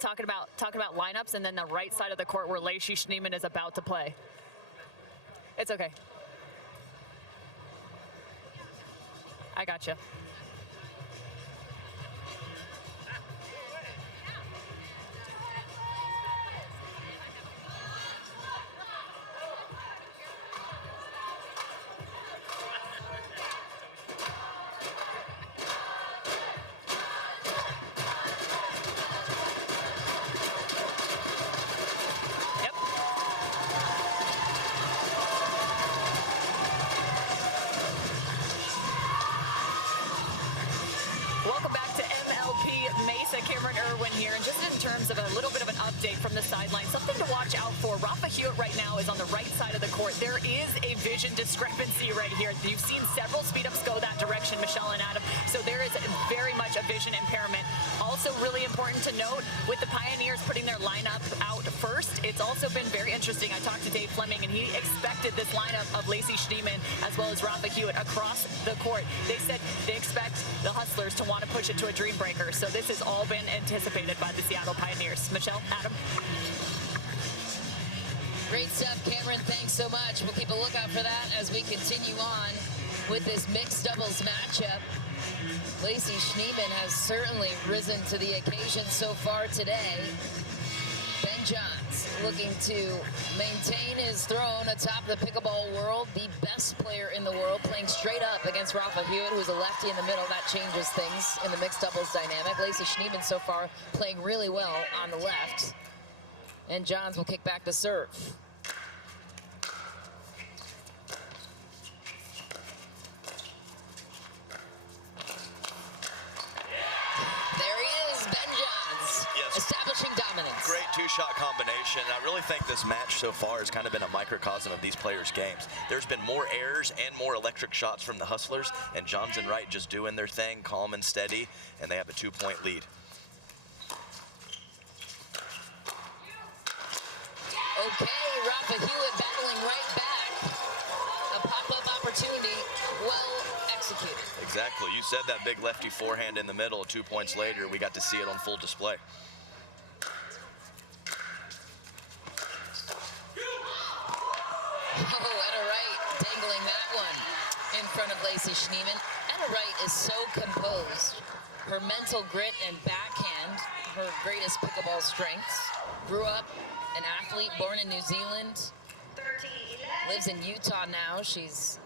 Talking about lineups and then the right side of the court where Lacy Schneemann is about to play. It's okay. I got you. terms of a little bit of an update from the sideline. Something to watch out for. Rafa Hewett right now is on the right side of the court. There is a vision discrepancy right here. You've seen several speed-ups go that direction, Michelle and Adam. So there is very much a vision impairment. Also really important to note, with the Pioneers putting their lineup out first, it's also been very interesting. I talked to Dave Fleming, and he expected this lineup of Lacy, Schneemann, as well as Rafa Hewett across the court. They said they expect the Hustlers to want to push it to a Dreambreaker. So this has all been anticipated by the Seattle Pioneers. Michelle, Adam. Great stuff, Cameron. Thanks so much. We'll keep a lookout for that as we continue on with this mixed doubles matchup. Lacy Schneemann has certainly risen to the occasion so far today. Ben Johns looking to maintain his throne atop the pickleball world, the best player in the world, playing straight up against Rafa Hewett, who's a lefty in the middle. That changes things in the mixed doubles dynamic. Lacy Schneemann so far playing really well on the left. And Johns will kick back to serve. Establishing dominance. Great two-shot combination. I really think this match so far has kind of been a microcosm of these players' games. There's been more errors and more electric shots from the Hustlers, and Johns and Wright just doing their thing, calm and steady, and they have a 2-point lead. Okay, Rafa Hewett battling right back. A pop-up opportunity, well executed. Exactly. You said that big lefty forehand in the middle. 2 points later, we got to see it on full display. Oh, Etta Wright dangling that one in front of Lacy Schneemann. Etta Wright is so composed. Her mental grit and backhand, her greatest pickleball strengths. Grew up an athlete, born in New Zealand. Lives in Utah now. She's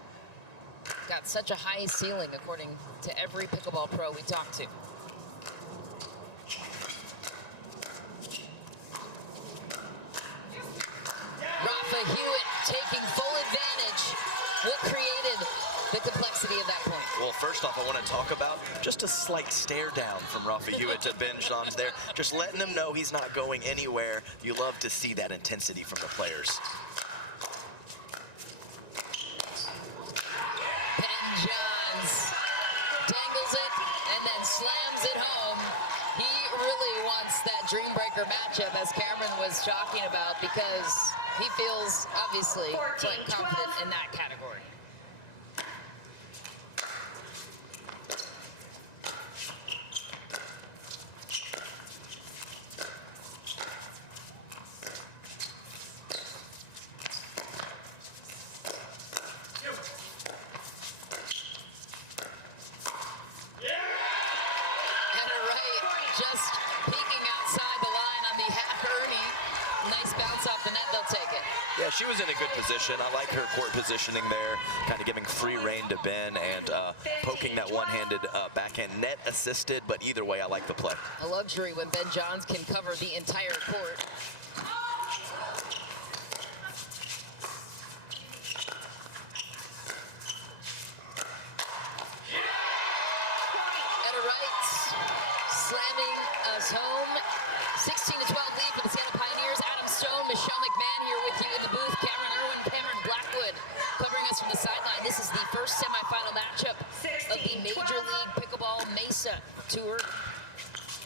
got such a high ceiling, according to every pickleball pro we talk to. Rafa Hewett taking full advantage. What created the complexity of that point? Well, first off, I want to talk about just a slight stare down from Rafa Hewett to Ben Johns there. Just letting him know he's not going anywhere. You love to see that intensity from the players. Ben Johns dangles it and then slams it home. He really wants that Dreambreaker matchup, as Cameron was talking about, because he feels obviously quite confident in that category. Just peeking outside the line on the half Ernie. Nice bounce off the net, they'll take it. Yeah, she was in a good position. I like her court positioning there, kind of giving free rein to Ben and poking that one-handed backhand, net assisted, but either way, I like the play. A luxury when Ben Johns can cover the entire court. Slamming us home. 16-12 lead for the Seattle Pioneers. Adam Stone, Michelle McMahon here with you in the booth. Cameron Irwin, Cameron Blackwood covering us from the sideline. This is the first semifinal matchup of the Major League Pickleball Mesa Tour.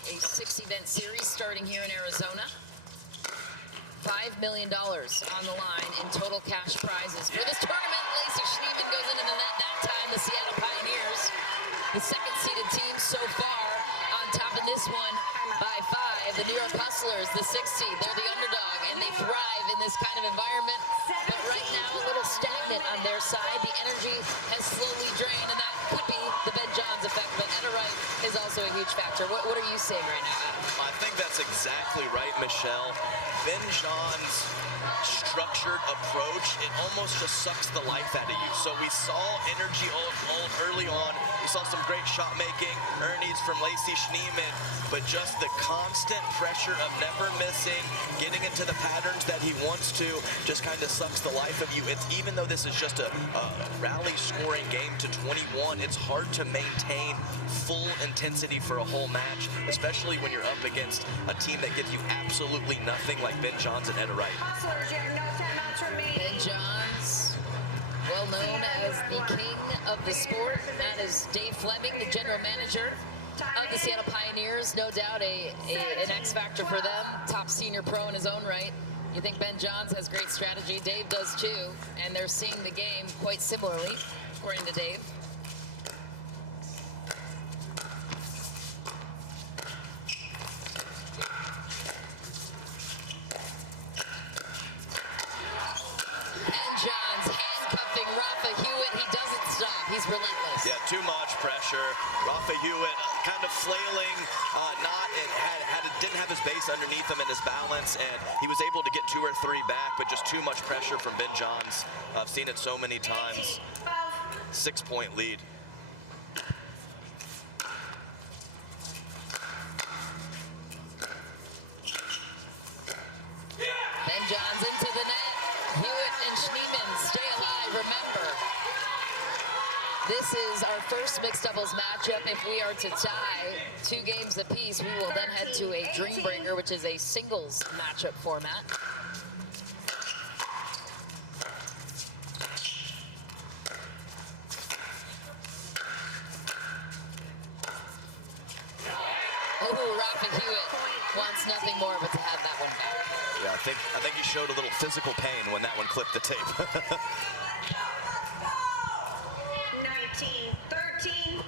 A 6-event series starting here in Arizona. $5 million on the line in total cash prizes for this tournament. Lacy Schneemann goes into the net that time. The Seattle Pioneers, the second-seeded team so far, on top of this one by 5. The New York Hustlers, the 6th seed, they're the underdog, and they thrive in this kind of environment. But right now, a little stagnant on their side. The energy has slowly drained, and that could be the Ben Johns effect. But Etta Wright is also a huge factor. What are you saying right now, Adam? I think that's exactly right, Michelle. Ben Johns' structured approach, it almost just sucks the life out of you. So we saw energy early on. We saw some great shot making, Ernie's from Lacy Schneemann, but just the constant pressure of never missing, getting into the patterns that he wants to, just kind of sucks the life of you. It's even though this is just a rally scoring game to 21, it's hard to maintain full intensity for a whole match, especially when you're up against a team that gives you absolutely nothing like Ben Johns and Etta Wright. Ben Johns, well known as the king of the sport. That is Dave Fleming, the general manager of the Seattle Pioneers. No doubt an X factor for them. Top senior pro in his own right. You think Ben Johns has great strategy? Dave does too, and they're seeing the game quite similarly, according to Dave. Ben Johns handcuffing Rafa Hewett. He doesn't stop. He's relentless. Yeah, too much pressure. Rafa Hewett kind of flailing, didn't have his base underneath him and his balance, and he was able to get 2 or 3 back, but just too much pressure from Ben Johns. I've seen it so many times. 6-point lead. Ben Johns into the net. Hewett and Schneemann stay alive. Remember, this is our first mixed doubles matchup. If we are to tie 2 games apiece, we will then head to a Dreambreaker, which is a singles matchup format. Oh, Rafa Hewett wants nothing more but to have that one back. Yeah, I think he showed a little physical pain when that one clipped the tape. 19-13.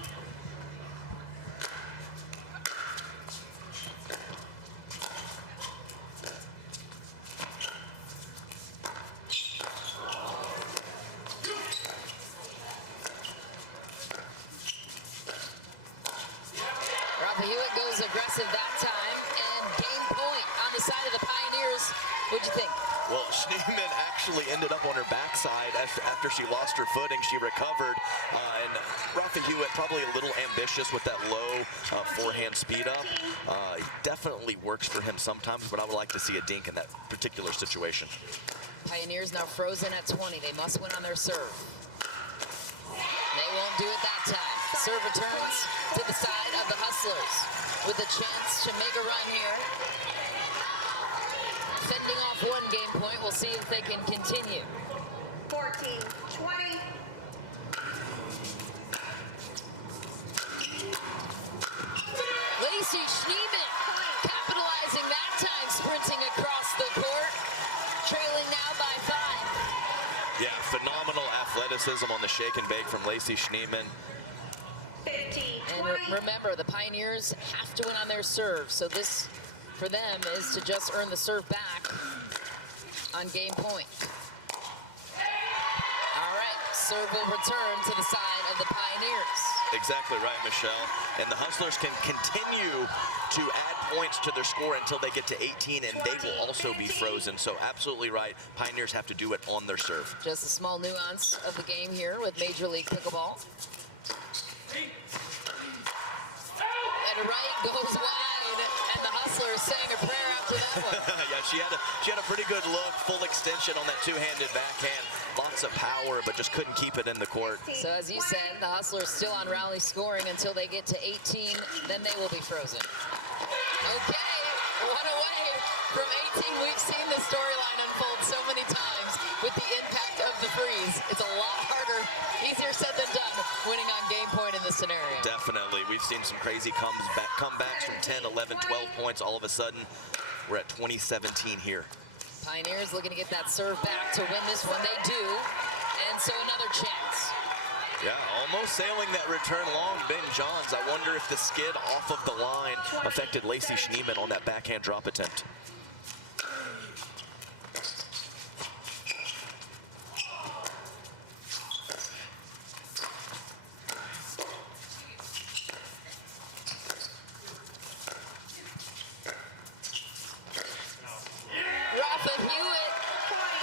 Rafa Hewett goes aggressive that time, and game point on the side of the Pioneers. What'd you think? Well, Schneemann actually ended up on her backside after she lost her footing. She recovered, and Rafa Hewett probably a little ambitious with that low forehand speed up. He definitely works for him sometimes, but I would like to see a dink in that particular situation. Pioneers now frozen at 20. They must win on their serve. They won't do it that time. Serve returns to the side of the Hustlers with a chance to make a run here. Fending off 1 game point. We'll see if they can continue. 14-20. Lacy Schneemann capitalizing that time, sprinting across the court, trailing now by 5. Yeah, phenomenal athleticism on the shake and bake from Lacy Schneemann. 15-20. And remember, the Pioneers have to win on their serve, so this for them is to just earn the serve back on game point. All right, serve will return to the side of the Pioneers. Exactly right, Michelle. And the Hustlers can continue to add points to their score until they get to 18, and they will also be frozen. So absolutely right, Pioneers have to do it on their serve. Just a small nuance of the game here with Major League Pickleball. And Wright goes wide, and the Hustlers saying a prayer after that one. Yeah, she had a pretty good look, full extension on that 2-handed backhand. Lots of power, but just couldn't keep it in the court. So as you said, the Hustlers still on rally scoring until they get to 18, then they will be frozen. Okay, one away from 18. We've seen this storyline unfold so many times with the impact of the freeze. It's a lot harder, easier said than done, winning on game point in this scenario. Definitely. We've seen some crazy comebacks from 10, 11, 12 points. All of a sudden, we're at 20-17 here. Pioneers looking to get that serve back to win this one. They do, and so another chance. Yeah, almost sailing that return long, Ben Johns. I wonder if the skid off of the line affected Lacy Schneemann on that backhand drop attempt. Rafa Hewett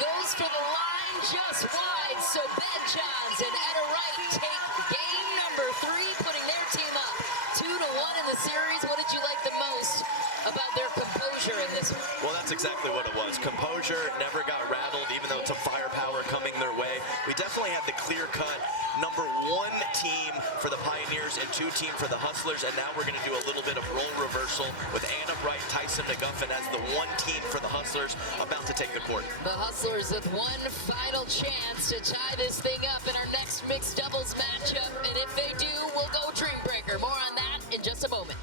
goes for the line just wide, so Ben Johns and Etta Wright take game number 3, putting their team up 2-1 in the series. What did you like the most about their composure in this one? Well, that's exactly what it was. Composure, never got rattled, even though some firepower coming their way. We definitely had the clear-cut number 1 team for the Pioneers and 2 team for the Hustlers. And now we're going to do a little bit of role reversal with Etta, Wright, Tyson, McGuffin as the 1 team for the Hustlers about to take the court. The Hustlers with one final chance to tie this thing up in our next mixed doubles matchup. And if they do, we'll go Dreambreaker. More on that in just a moment.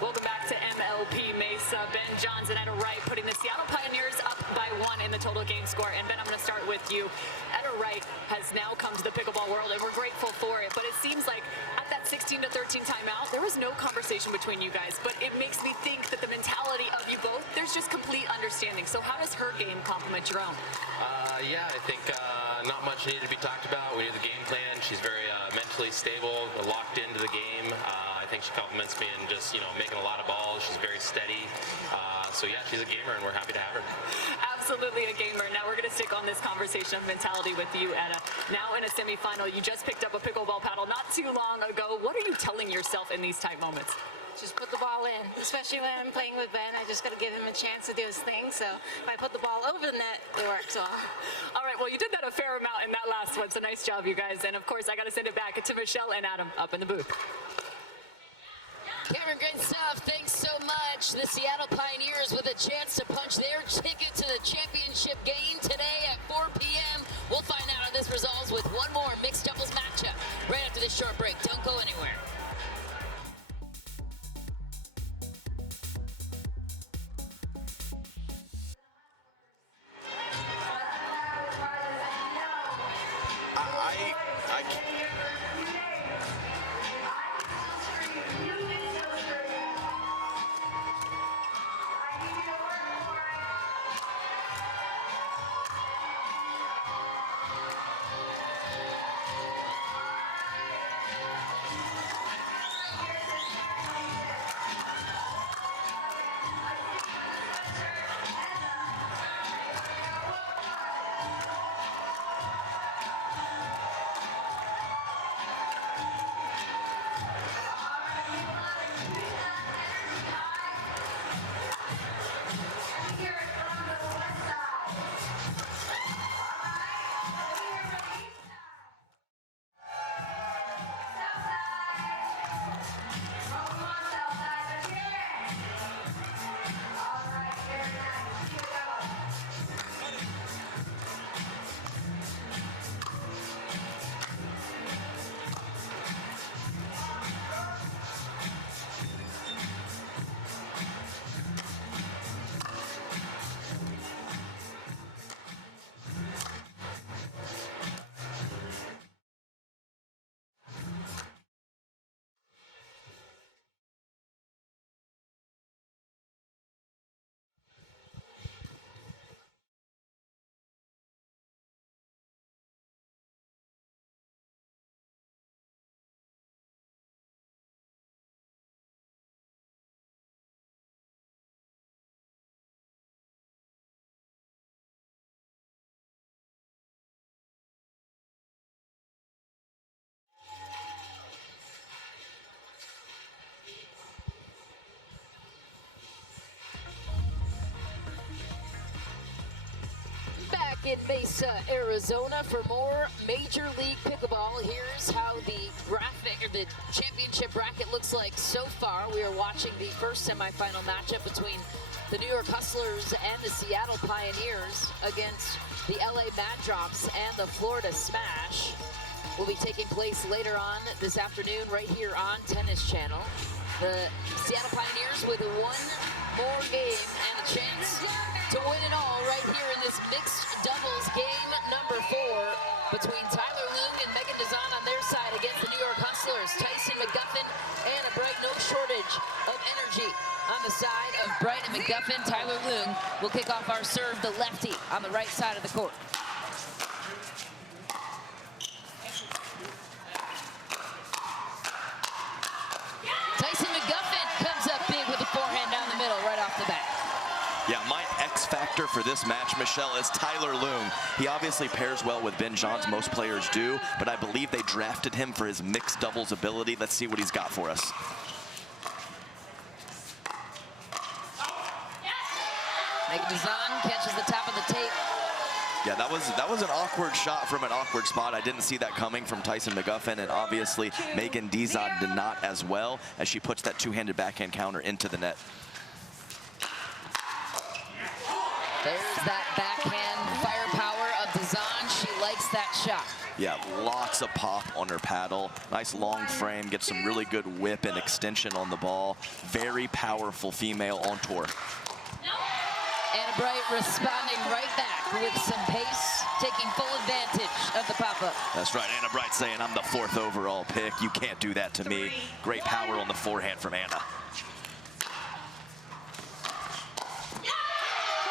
Welcome back to MLP Mesa. Ben Johns and Etta Wright putting the Seattle Pioneers up by 1 in the total game score. And Ben, I'm going to start with you. Etta Wright has now come to the pickleball world, and we're grateful for it. But it seems like at that 16-13 timeout, there was no conversation between you guys. But it makes me think that the mentality of you both, there's just complete understanding. So how does her game complement your own? Yeah, I think not much needed to be talked about. We knew the game plan. She's very mentally stable, locked into the game. I think she compliments me in just, making a lot of balls. She's very steady. So yeah, she's a gamer, and we're happy to have her. Absolutely a gamer. Now we're going to stick on this conversation of mentality with you, Etta. Now in a semifinal, you just picked up a pickleball paddle not too long ago. What are you telling yourself in these type moments? Just put the ball in, especially when I'm playing with Ben. I just got to give him a chance to do his thing. So if I put the ball over the net, it works well. All right, well, you did that a fair amount in that last one, so nice job, you guys. And of course, I got to send it back to Michelle and Adam up in the booth. Cameron, great stuff. Thanks so much. The Seattle Pioneers with a chance to punch their ticket to the championship game today at 4 p.m. We'll find out how this resolves with one more mixed doubles matchup right after this short break. Don't go anywhere. in Mesa, Arizona for more Major League Pickleball. Here's how the graphic or the championship bracket looks like so far. We are watching the first semifinal matchup between the New York Hustlers and the Seattle Pioneers against the LA Mad Drops and the Florida Smash. Will be taking place later on this afternoon right here on Tennis Channel. The Seattle Pioneers with one more game and a chance to win it all right here in this mixed doubles game number 4 between Tyler Loong and Meghan Dizon on their side against the New York Hustlers. Tyson, McGuffin, and a Bright. No shortage of energy on the side of Bright and McGuffin. Tyler Loong will kick off our serve, the lefty, on the right side of the court. Tyson McGuffin comes up big with a forehand down the middle right off the bat. Yeah, my X factor for this match, Michelle, is Tyler Loong. He obviously pairs well with Ben Johns, most players do, but I believe they drafted him for his mixed doubles ability. Let's see what he's got for us. Meghan Dizon catches the top of the tape. Yeah, that was an awkward shot from an awkward spot. I didn't see that coming from Tyson McGuffin, and obviously Meghan Dizon did not as well as she puts that two-handed backhand counter into the net. There's that backhand firepower of Dizon. She likes that shot. Yeah, lots of pop on her paddle. Nice long frame, gets some really good whip and extension on the ball. Very powerful female on tour. Anna Bright responding right back with some pace, taking full advantage of the pop-up. That's right, Anna Bright saying, I'm the 4th overall pick. You can't do that to me. Great power on the forehand from Anna.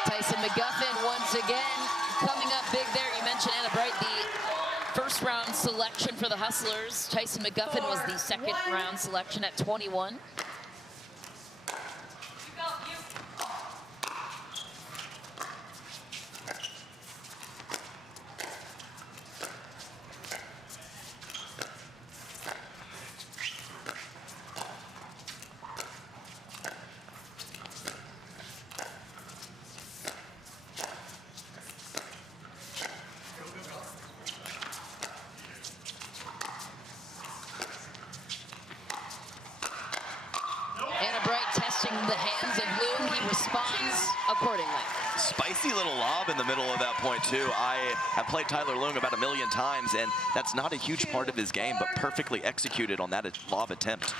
Tyson McGuffin once again coming up big there. You mentioned Anna Bright, the first round selection for the Hustlers. Tyson McGuffin was the second round selection at 21. The hands of Loong, he responds accordingly. Spicy little lob in the middle of that point too. I have played Tyler Loong about 1 million times, and that's not a huge part of his game, but perfectly executed on that lob attempt.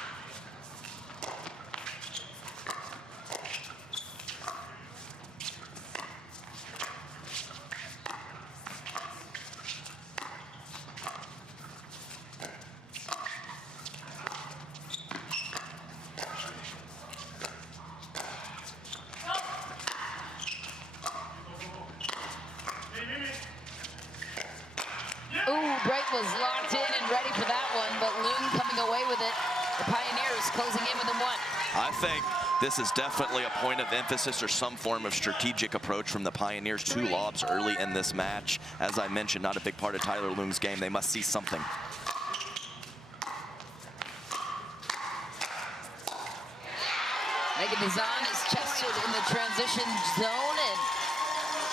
Bright was locked in and ready for that one, but Loong coming away with it. The Pioneers closing in within 1. I think this is definitely a point of emphasis or some form of strategic approach from the Pioneers. 2 lobs early in this match. As I mentioned, not a big part of Tyler Loong's game. They must see something. Meghan Dizon is chested in the transition zone, and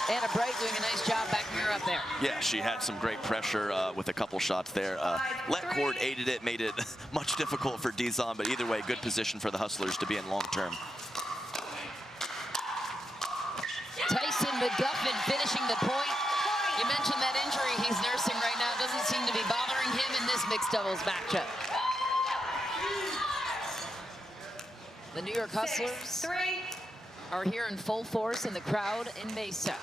Anna Bright doing a nice job backing her up there. Yeah, she had some great pressure with a couple shots there. Let cord aided it, made it much difficult for Dizon, but either way, good position for the Hustlers to be in long term. Tyson McGuffin finishing the point. You mentioned that injury he's nursing right now. Doesn't seem to be bothering him in this mixed doubles matchup. The New York Hustlers are here in full force in the crowd in Mesa.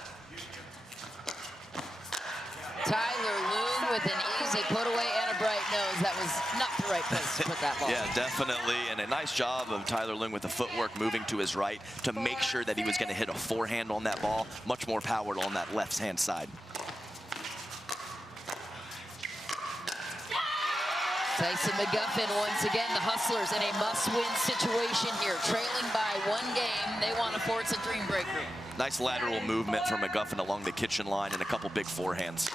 Tyler Loong with an easy put away. Anna Bright knows that was not the right place to put that ball. Yeah, definitely. And a nice job of Tyler Loong with the footwork moving to his right to make sure that he was going to hit a forehand on that ball. Much more power on that left-hand side. Tyson McGuffin once again, the Hustlers in a must-win situation here. Trailing by 1 game. They want to force a Dreambreaker. Nice lateral movement from McGuffin along the kitchen line and a couple big forehands.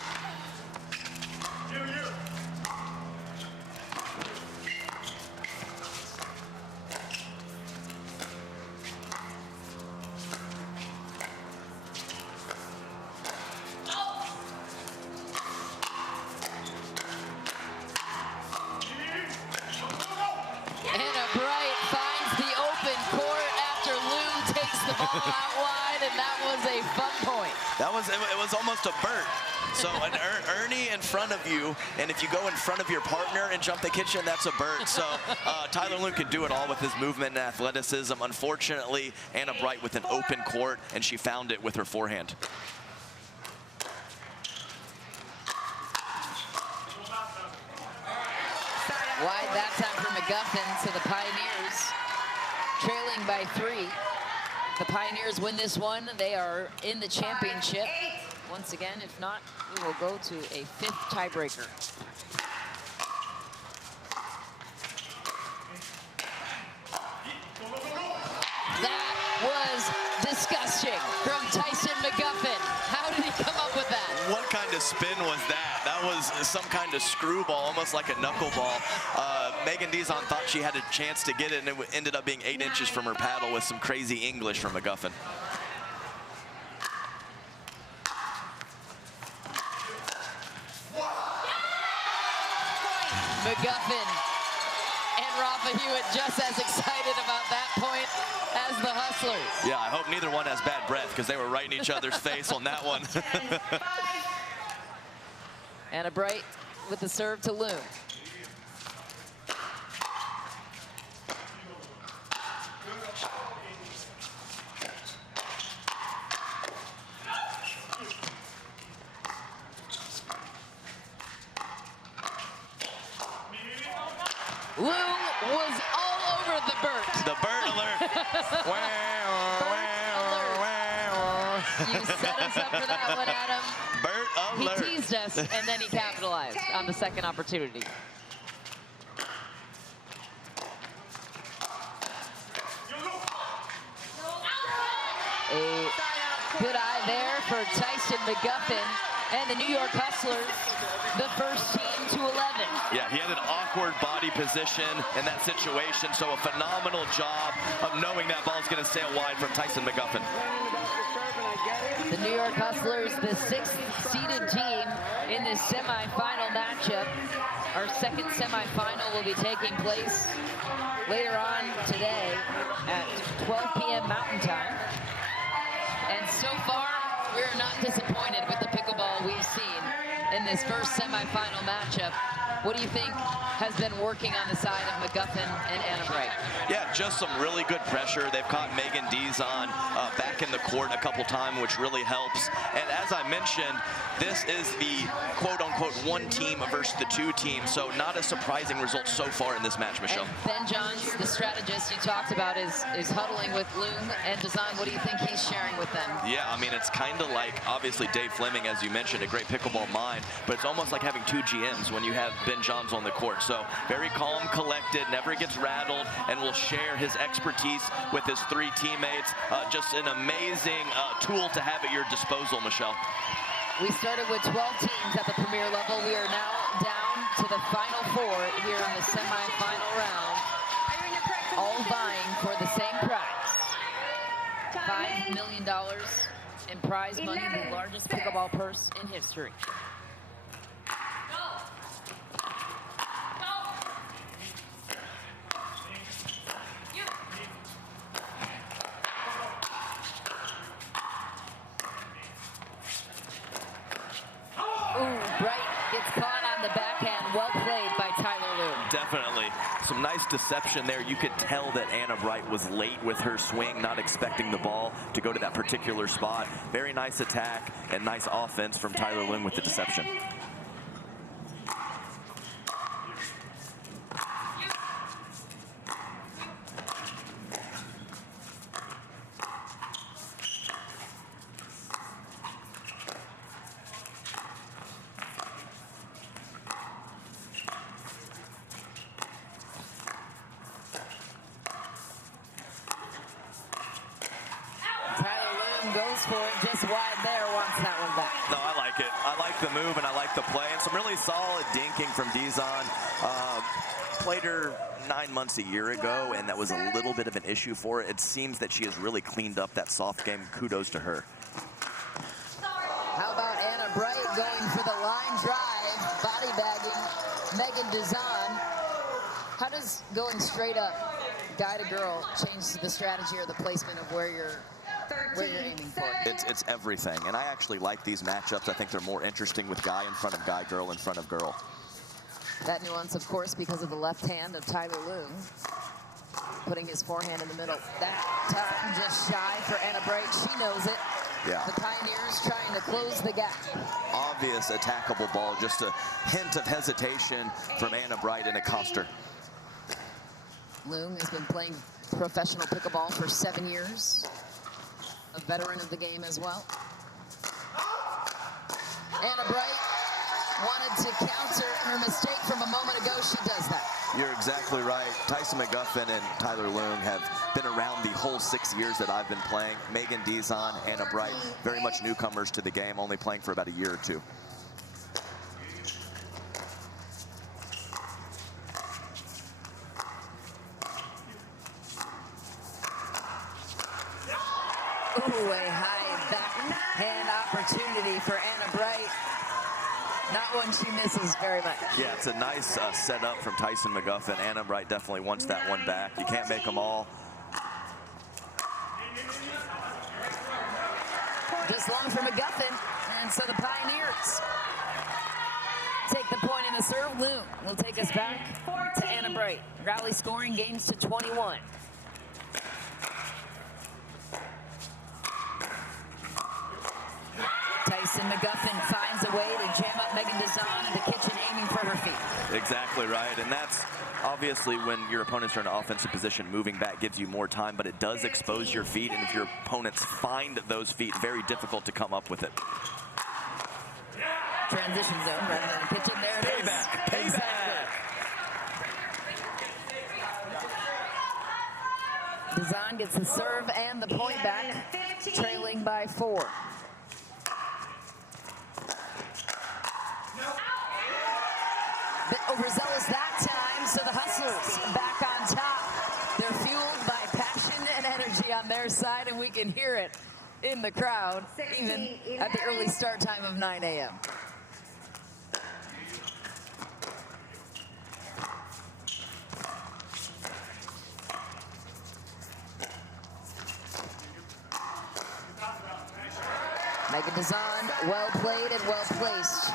out wide, and that was a fun point. It was almost a Burt. So an Ernie in front of you, and if you go in front of your partner and jump the kitchen, that's a Burt. So Tyler Loong can do it all with his movement and athleticism. Unfortunately, Anna Wright with an open court, and she found it with her forehand. Wide that time for McGuffin, so the Pioneers trailing by 3. The Pioneers win this one. They are in the championship. Once again, if not, we will go to a 5th tiebreaker. That was disgusting from Tyson McGuffin. How did he come up with that? What kind of spin was that? That was some kind of screwball, almost like a knuckleball. Meghan Dizon thought she had a chance to get it, and it ended up being 8 inches from her paddle with some crazy English from McGuffin. McGuffin and Rafa Hewett just as excited about that point as the Hustlers. Yeah, I hope neither one has bad breath because they were right in each other's face on that one. Anna Bright with the serve to Loong. Loong was all over the Burt. The Burt alert. You set us up for that one, Adam. Burt alert. He teased us, and then he capitalized on the second opportunity. A good eye there for Tyson McGuffin and the New York Hustlers, the first team to 11. Yeah, he had an awkward body position in that situation, so a phenomenal job of knowing that ball's going to sail wide from Tyson McGuffin. The New York Hustlers, the 6th seeded team in this semifinal matchup. Our second semifinal will be taking place later on today at 12 p.m. Mountain Time. And so far, we're not disappointed with the pickleball we've seen in this first semifinal matchup. What do you think has been working on the side of McGuffin and Anna Bright? Yeah, just some really good pressure. They've caught Meghan Dizon back in the court a couple times, which really helps. And as I mentioned, this is the quote-unquote 1 team versus the 2 team, so not a surprising result so far in this match, Michelle. And Ben Johns, the strategist you talked about, is huddling with Loong and Dizon. What do you think he's sharing with them? Yeah, I mean, it's kind of like, obviously, Dave Fleming, as you mentioned, a great pickleball mind, but it's almost like having 2 GMs when you have Ben Johns on the court. So very calm, collected, never gets rattled, and will share his expertise with his 3 teammates. Just an amazing tool to have at your disposal, Michelle. We started with 12 teams at the premier level. We are now down to the final 4 here in the semifinal round, all vying for the same prize. $5 million in prize money, the largest pickleball purse in history. Bright gets caught on the backhand. Well played by Tyler Loong. Definitely. Some nice deception there. You could tell that Anna Bright was late with her swing, not expecting the ball to go to that particular spot. Very nice attack and nice offense from Tyler Loong with the deception. Goes for it just wide there, wants that one back. No, I like it. I like the move and I like the play. And some really solid dinking from Dizon. Played her 9 months a year ago, and that was a little bit of an issue for her. It seems that she has really cleaned up that soft game. Kudos to her. How about Anna Bright going for the line drive, body bagging Meghan Dizon? How does going straight up, guy to girl, change the strategy or the placement of where you're What are you aiming for? It's everything, and I actually like these matchups. I think they're more interesting with guy in front of guy, girl in front of girl. That nuance, of course, because of the left hand of Tyler Loong. Putting his forehand in the middle. That time just shy for Etta Bright. She knows it. Yeah. The Pioneers trying to close the gap. Obvious attackable ball, just a hint of hesitation from Etta Bright, and it cost her. Loong has been playing professional pickleball for 7 years. A veteran of the game as well. Etta Bright wanted to counter her mistake from a moment ago. She does that. You're exactly right. Tyson McGuffin and Tyler Loong have been around the whole 6 years that I've been playing. Meghan, Dizon, Etta Bright, very much newcomers to the game, only playing for about a year or two. Ooh, a high backhand opportunity for Etta Bright. Not one she misses very much. Yeah, it's a nice setup from Tyson McGuffin. Etta Bright definitely wants that one back. You can't make them all. Just long for McGuffin, and so the Pioneers take the point in the serve. Loong will take us back to Etta Bright. Rally scoring gains to 21. Tyson McGuffin finds a way to jam up Meghan Dizon in the kitchen, aiming for her feet. Exactly right, and that's obviously when your opponents are in an offensive position, moving back gives you more time, but it does expose your feet, and if your opponents find those feet, very difficult to come up with it. Transition zone rather than the kitchen. There it is. Payback. Exactly. Dizon gets the serve and the point back, trailing by 4. Bit overzealous that time, so the Hustlers back on top. They're fueled by passion and energy on their side, and we can hear it in the crowd, even at the early start time of 9 a.m. Meghan Dizon, well played and well placed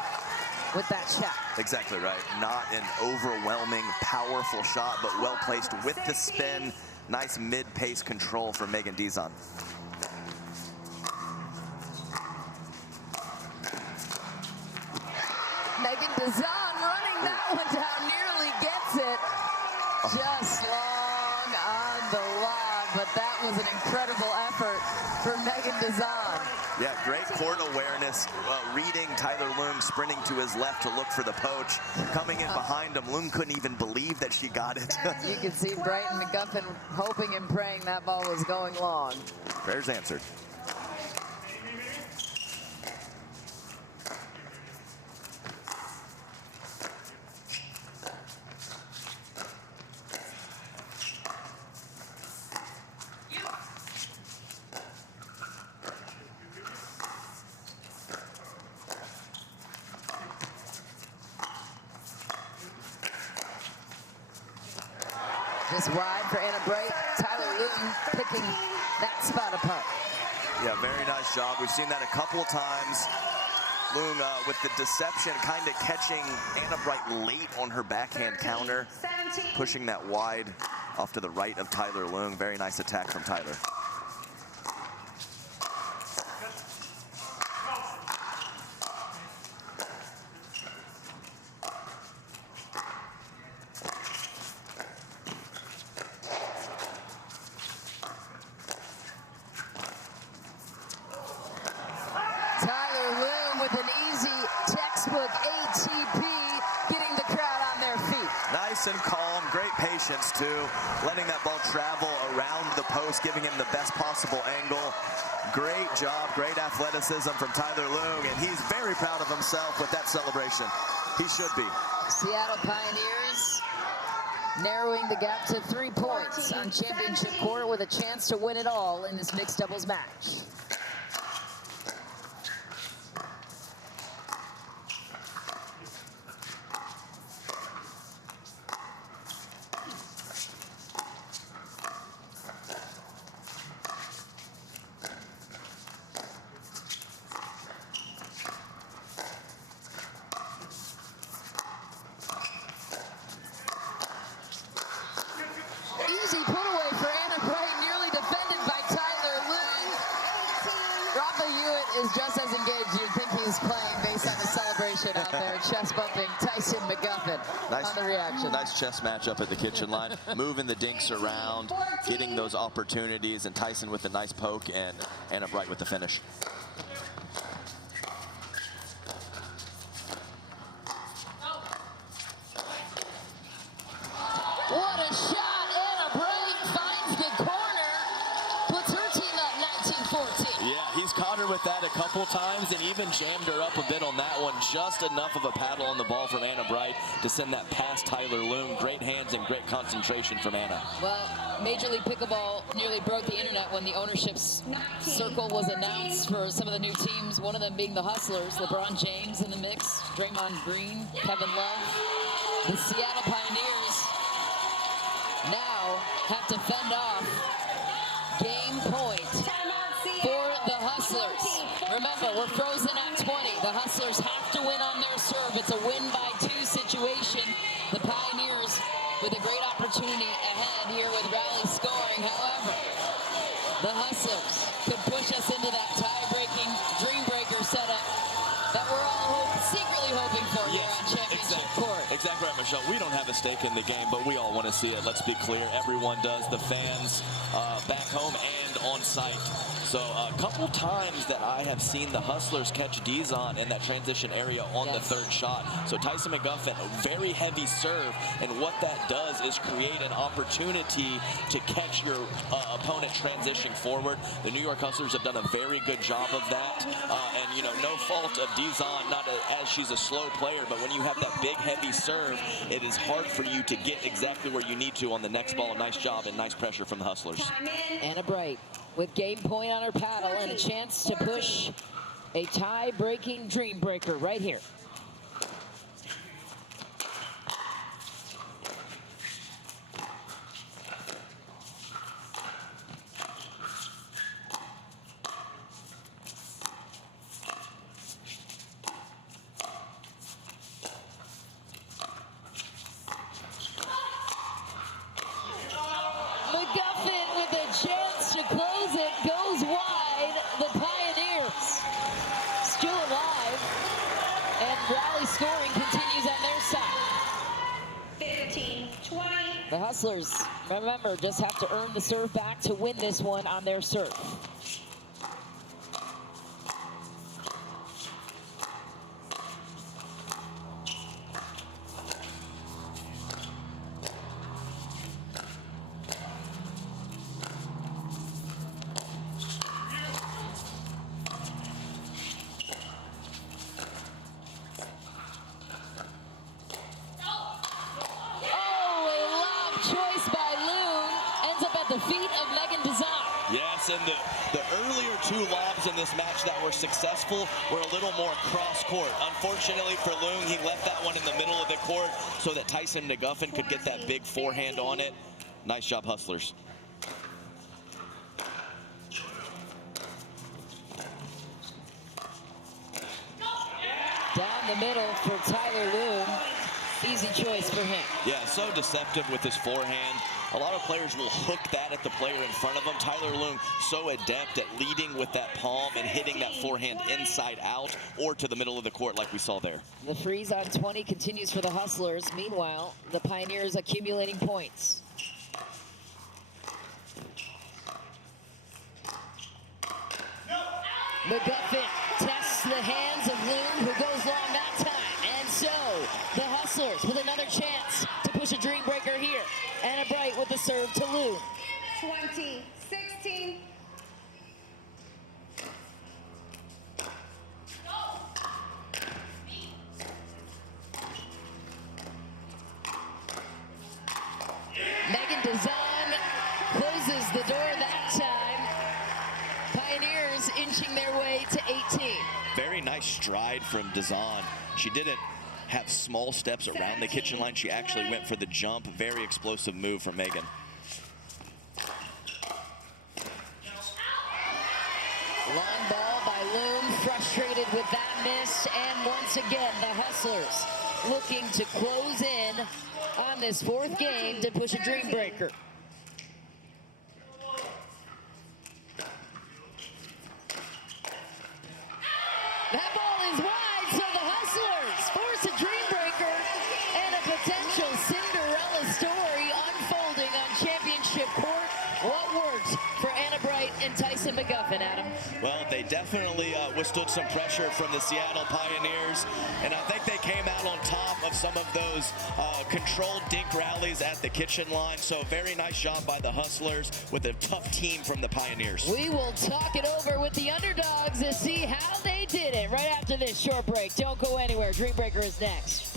with that shot. Exactly right. Not an overwhelming, powerful shot, but well placed with the spin. Nice mid-pace control from Meghan Dizon. Meghan Dizon running that one down, nearly gets it. Just long on the lob, but that was an incredible effort for Meghan Dizon. Yeah, great court awareness, reading Tyler Loong sprinting to his left to look for the poach. Coming in behind him, Loong couldn't even believe that she got it. You can see Bright and McGuffin hoping and praying that ball was going long. Prayers answered. Just wide for Etta Bright. Tyler Loong picking that spot apart. Yeah, very nice job. We've seen that a couple of times. Loong with the deception, kind of catching Etta Bright late on her backhand counter, pushing that wide off to the right of Tyler Loong. Very nice attack from Tyler. And calm, great patience too, letting that ball travel around the post, giving him the best possible angle. Great job, great athleticism from Tyler Loong, and he's very proud of himself with that celebration. He should be. Seattle Pioneers narrowing the gap to 3 points on championship court with a chance to win it all in this mixed doubles match. Tyson out there, chest bumping Tyson McGuffin on the reaction. Nice chess matchup at the kitchen line. Moving the dinks around, getting those opportunities, and Tyson with a nice poke and Anna Wright with the finish. What a shot! Anna Wright finds the corner, puts her team up 19-14. Yeah, he's caught her with that a couple times and even jammed her up a bit on that one. Just enough of a paddle on the ball from Anna Wright to send that past Tyler Loong. Great hands and great concentration from Anna. Well, Major League Pickleball nearly broke the internet when the ownership circle was announced for some of the new teams, one of them being the Hustlers. LeBron James in the mix, Draymond Green, Kevin Love. The Seattle Pioneers now have to fend off game point for the Hustlers. Remember, we're frozen at 20. The Hustlers have to win on their serve. It's a win-by-2 situation. The Pioneers with a great opportunity ahead here with rally scoring. However, the Hustlers could push us into that tie-breaking Dreambreaker setup that we're all secretly hoping for here on Championship Court. Exactly right, Michelle. We don't have a stake in the game, but we all want to see it. Let's be clear. Everyone does. The fans back home and on site. So a couple times that I have seen the Hustlers catch Dizon in that transition area on the third shot. So Tyson McGuffin, a very heavy serve, and what that does is create an opportunity to catch your opponent transitioning forward. The New York Hustlers have done a very good job of that, and you know, no fault of Dizon, not as she's a slow player, but when you have that big heavy serve, it is hard for you to get exactly where you need to on the next ball. Nice job and nice pressure from the Hustlers. Anna Wright with game point on her paddle and a chance to push a tie-breaking Dreambreaker right here. McGuffin with a chance to close it, goes wide. The Pioneers still alive, and rally scoring continues on their side. 15-20. The Hustlers, remember, just have to earn the serve back to win this one on their serve. Choice by Loong, ends up at the feet of Meghan Dizon. Yes, and the earlier two lobs in this match that were successful were a little more cross-court. Unfortunately for Loong, he left that one in the middle of the court so that Tyson McGuffin could get that big forehand on it. Nice job, Hustlers. Down the middle for Tyler Loong. Easy choice for him. Yeah, so deceptive with his forehand. A lot of players will hook that at the player in front of them. Tyler Loong so adept at leading with that palm and hitting that forehand inside out or to the middle of the court like we saw there. The freeze on 20 continues for the Hustlers. Meanwhile, the Pioneers accumulating points. McGuffin tests the hands of Loong, who goes long that time. And so, the Hustlers with another chance to push a Dreambreaker here. Anna Wright with the serve to Loong. 20-16. Meghan Dizon closes the door that time. Pioneers inching their way to 18. Very nice stride from Dizon. She didn't have small steps around the kitchen line. She actually went for the jump. Very explosive move from Meghan. Long ball by Loong, frustrated with that miss. And once again, the Hustlers looking to close in on this fourth game to push a Dreambreaker. That ball is wide, so the Hustlers worked for Anna Bright and Tyson McGuffin, Adam? Well, they definitely withstood some pressure from the Seattle Pioneers, and I think they came out on top of some of those controlled dink rallies at the kitchen line. So very nice job by the Hustlers with a tough team from the Pioneers. We will talk it over with the underdogs to see how they did it right after this short break. Don't go anywhere. Dreambreaker is next.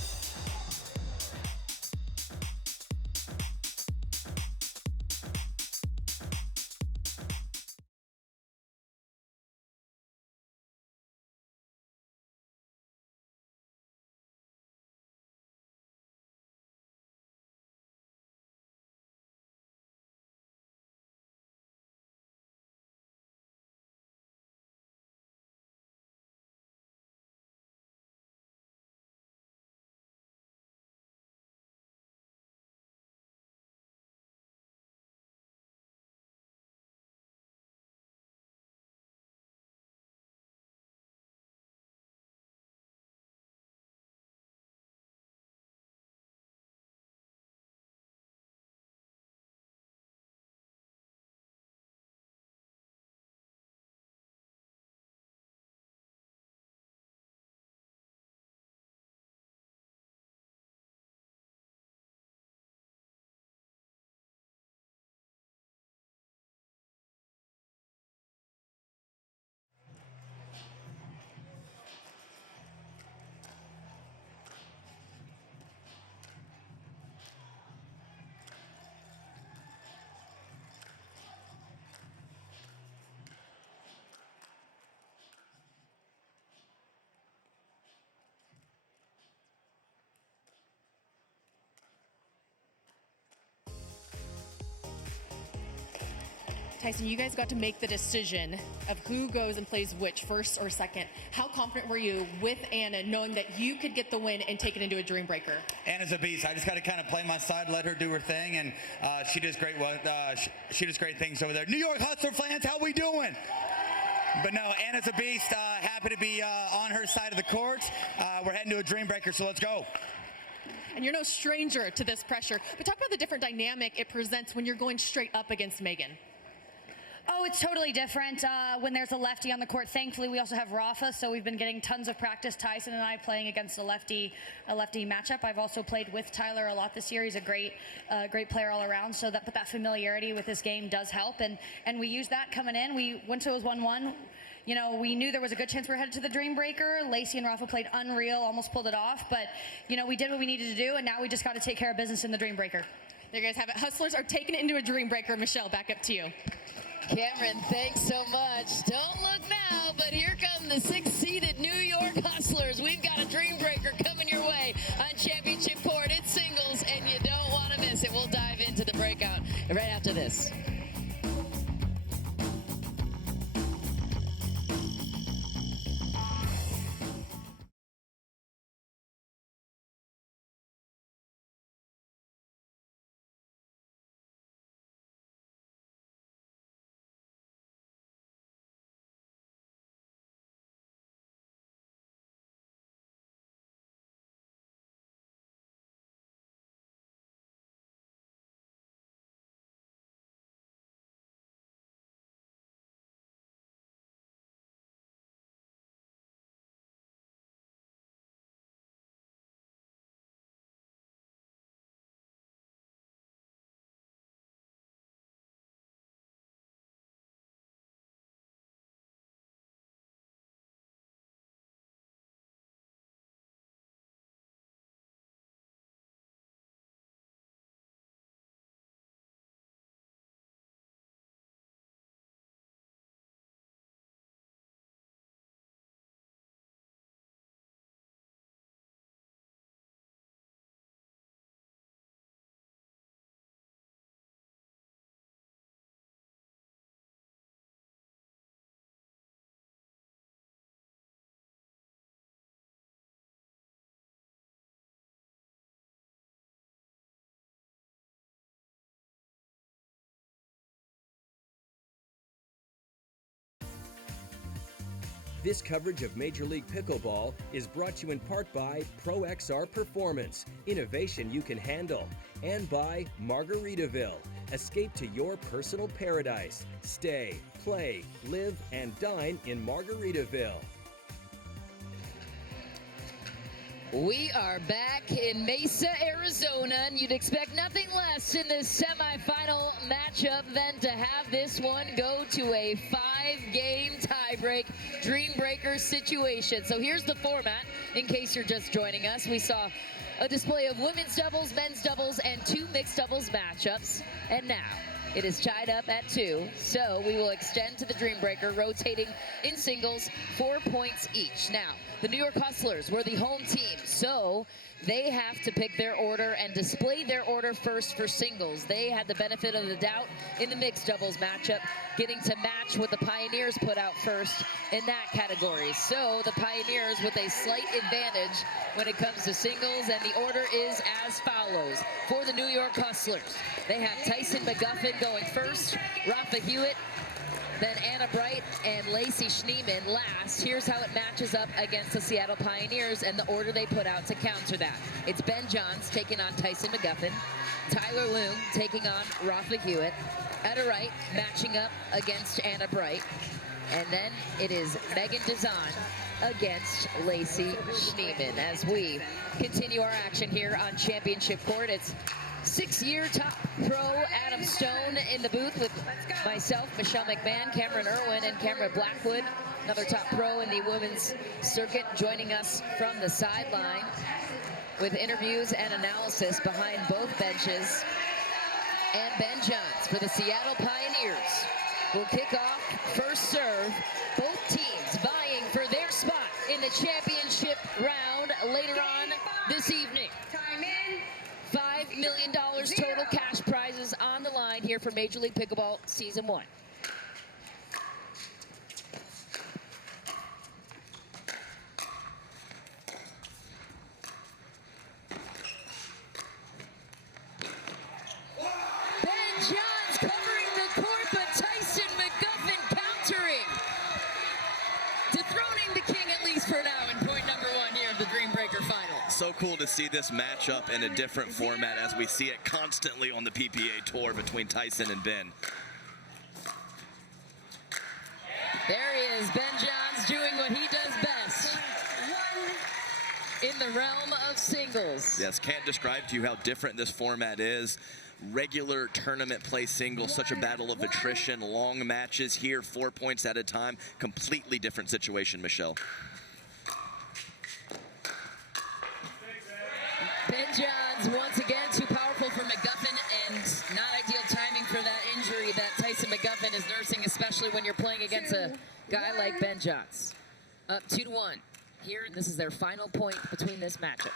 Tyson, you guys got to make the decision of who goes and plays which, first or second. How confident were you with Anna, knowing that you could get the win and take it into a Dreambreaker? Anna's a beast. I just got to kind of play my side, let her do her thing, and she does great. She does great things over there. New York Hustler fans, how we doing? But no, Anna's a beast. Happy to be on her side of the court. We're heading to a Dreambreaker, so let's go. And you're no stranger to this pressure. But talk about the different dynamic it presents when you're going straight up against Meghan. Oh, it's totally different when there's a lefty on the court. Thankfully, we also have Rafa, so we've been getting tons of practice. Tyson and I playing against a lefty matchup. I've also played with Tyler a lot this year. He's a great player all around. So that familiarity with this game does help, and we used that coming in. Once it was 1-1. You know, we knew there was a good chance we were headed to the Dreambreaker. Lacy and Rafa played unreal, almost pulled it off, but you know, we did what we needed to do, and now we just got to take care of business in the Dreambreaker. There you guys have it. Hustlers are taking it into a Dreambreaker. Michelle, back up to you. Cameron, thanks so much. Don't look now, but here come the 6th-seeded New York Hustlers. We've got a Dreambreaker coming your way on championship court. It's singles, and you don't want to miss it. We'll dive into the breakout right after this. This coverage of Major League Pickleball is brought to you in part by Pro XR Performance, innovation you can handle, And by Margaritaville. Escape to your personal paradise. Stay, play, live, and dine in Margaritaville. We are back in Mesa, Arizona, and you'd expect nothing less in this semifinal matchup than to have this one go to a 5-game tiebreak Dreambreaker situation. So here's the format, in case you're just joining us. We saw a display of women's doubles, men's doubles, and 2 mixed doubles matchups. And now, it is tied up at 2, so we will extend to the Dreambreaker, rotating in singles, 4 points each. Now, the New York Hustlers were the home team, so they have to pick their order and display their order first for singles. They had the benefit of the doubt in the mixed doubles matchup, getting to match what the Pioneers put out first in that category. So the Pioneers with a slight advantage when it comes to singles, and the order is as follows. For the New York Hustlers, they have Tyson McGuffin going first, Rafa Hewett, then Etta Wright and Lacy Schneemann last. Here's how it matches up against the Seattle Pioneers and the order they put out to counter that. It's Ben Johns taking on Tyson McGuffin, Tyler Loong taking on Rafa Hewett, Etta Wright matching up against Etta Wright, and then it is Meghan Dizon against Lacy Schneemann as we continue our action here on Championship Court. It's 6-year top pro Adam Stone in the booth with myself, Michelle McMahon, Cameron Irwin, and Cameron Blackwood, another top pro in the women's circuit, joining us from the sideline with interviews and analysis behind both benches. And Ben Johns for the Seattle Pioneers will kick off first serve. Both teams vying for their spot in the championship round later on this evening. Time in. $5 million total cash prizes on the line here for Major League Pickleball Season 1. Ben Johns covering the court, but Tyson McGuffin countering. Dethroning the king, at least for now, in point number 1 here of the Dreambreaker final. So cool to see this matchup in a different format as we see it constantly on the PPA tour between Tyson and Ben. There he is, Ben Johns doing what he does best in the realm of singles. Yes, can't describe to you how different this format is. Regular tournament play singles, such a battle of attrition, long matches here, 4 points at a time. Completely different situation, Michelle. Ben Johns once again too powerful for McGuffin, and not ideal timing for that injury that Tyson McGuffin is nursing, especially when you're playing against a guy like Ben Johns. Up 2-1. Here, this is their final point between this matchup.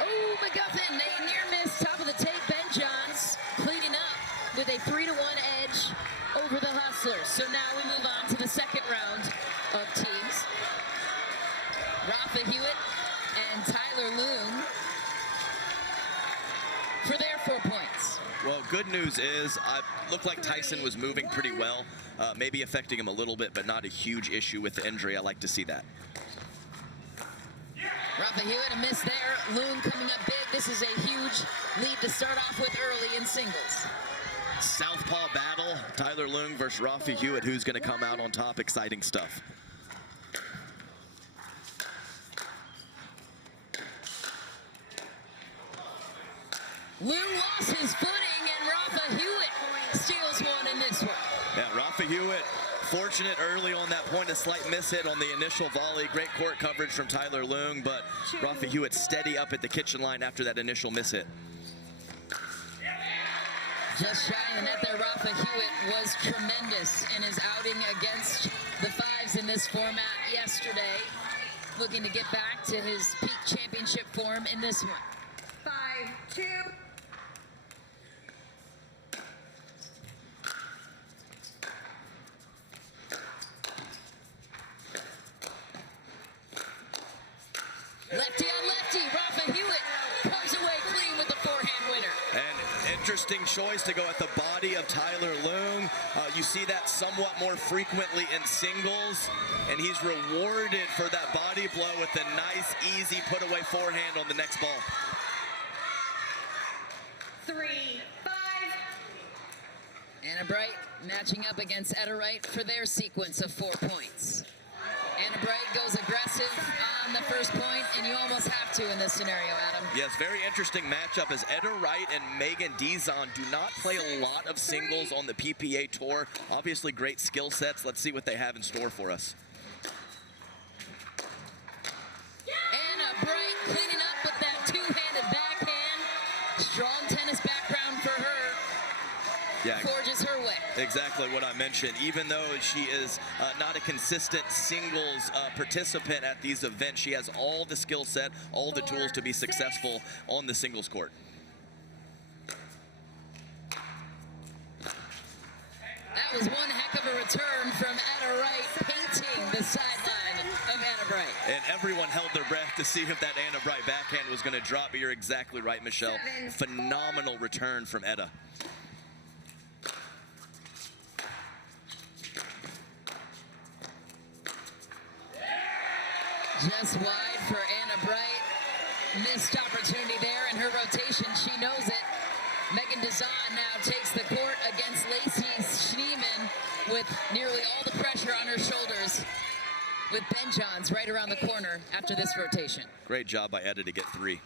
Oh, McGuffin, a near miss, top of the tape. Ben Johns cleaning up with a 3-1 edge over the Hustlers. So now we move on to the second round of teams. Rafa Hewett and Tyler Loong for their 4 points. Well, good news is it looked like Tyson was moving pretty well, maybe affecting him a little bit, but not a huge issue with the injury. I like to see that. Rafa Hewett, a miss there. Loong coming up big. This is a huge lead to start off with early in singles. Southpaw battle, Tyler Loong versus Rafa Hewett. Who's going to come out on top? Exciting stuff. Loong lost his footing, and Rafa Hewett steals one in this one. Yeah, Rafa Hewett fortunate early on that point, a slight miss hit on the initial volley. Great court coverage from Tyler Loong, but Rafa Hewett steady up at the kitchen line after that initial miss hit. Just shy of the net there, Rafa Hewett was tremendous in his outing against the Fives in this format yesterday. Looking to get back to his peak championship form in this one. 5-2. Lefty on lefty, Rafa Hewitt comes away clean with the forehand winner. And interesting choice to go at the body of Tyler Loong. You see that somewhat more frequently in singles, and he's rewarded for that body blow with a nice, easy put-away forehand on the next ball. 3-5. Anna Bright matching up against Etta Wright for their sequence of 4 points. Anna Bright goes aggressive on the first point, and you almost have to in this scenario, Adam. Yes, very interesting matchup as Etta Wright and Meghan Dizon do not play a lot of singles on the PPA tour. Obviously great skill sets. Let's see what they have in store for us. Anna Bright cleaning up with that two-handed backhand. Strong tennis background for her. Yeah, forges her way. Exactly what I mentioned. Even though she is not a consistent singles participant at these events, she has all the skill set, all the tools to be successful on the singles court. That was one heck of a return from Etta Wright, painting the sideline of Anna Bright. And everyone held their breath to see if that Anna Bright backhand was going to drop, but you're exactly right, Michelle. Phenomenal return from Etta. Just wide for Anna Bright. Missed opportunity there in her rotation. She knows it. Meghan Dizon now takes the court against Lacy Schneemann with nearly all the pressure on her shoulders, with Benbasset right around the corner after this rotation. Great job by Etta to get 3.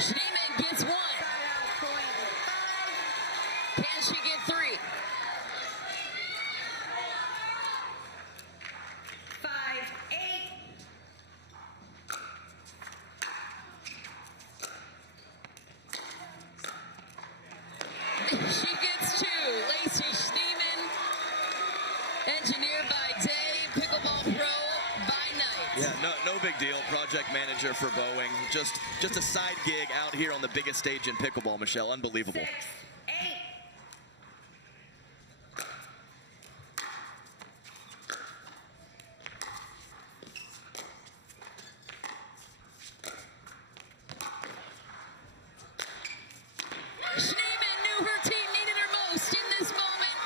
Schneemann gets 1. Can she get 3? 5-8. She gets 2. Lacy Schneemann, engineer by day, pickleball pro by night. Yeah, no big deal. Project manager for Boeing. Just a side gig out here on the biggest stage in pickleball, Michelle. Unbelievable. 6-8. Schneemann knew her team needed her most in this moment.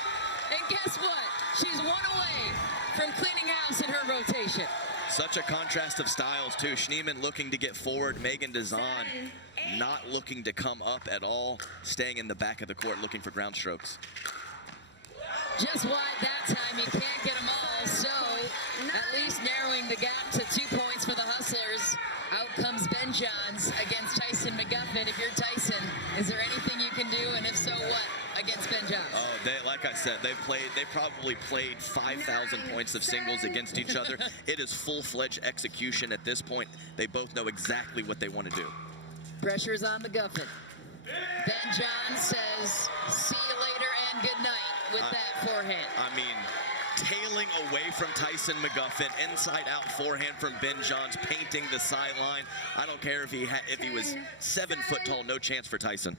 And guess what? She's 1 away from cleaning house in her rotation. Such a contrast of styles, too. Schneemann looking to get forward. Meghan Dizon not looking to come up at all. Staying in the back of the court looking for ground strokes. Just wide that time. You can't get them all. So at least narrowing the gap to 2 points for the Hustlers. Out comes Benbasset against Tyson McGuffin. If you're Tyson, is there anything you can do? And if so, what against Benbasset? Oh, like I said, they probably played 5,000 points of singles against each other. It is full-fledged execution at this point. They both know exactly what they want to do. Pressure's on McGuffin. Benbasset says, see you later and good night with that forehand. I mean, tailing away from Tyson McGuffin, inside-out forehand from Benbasset, painting the sideline. I don't care if he was 7 foot tall, no chance for Tyson.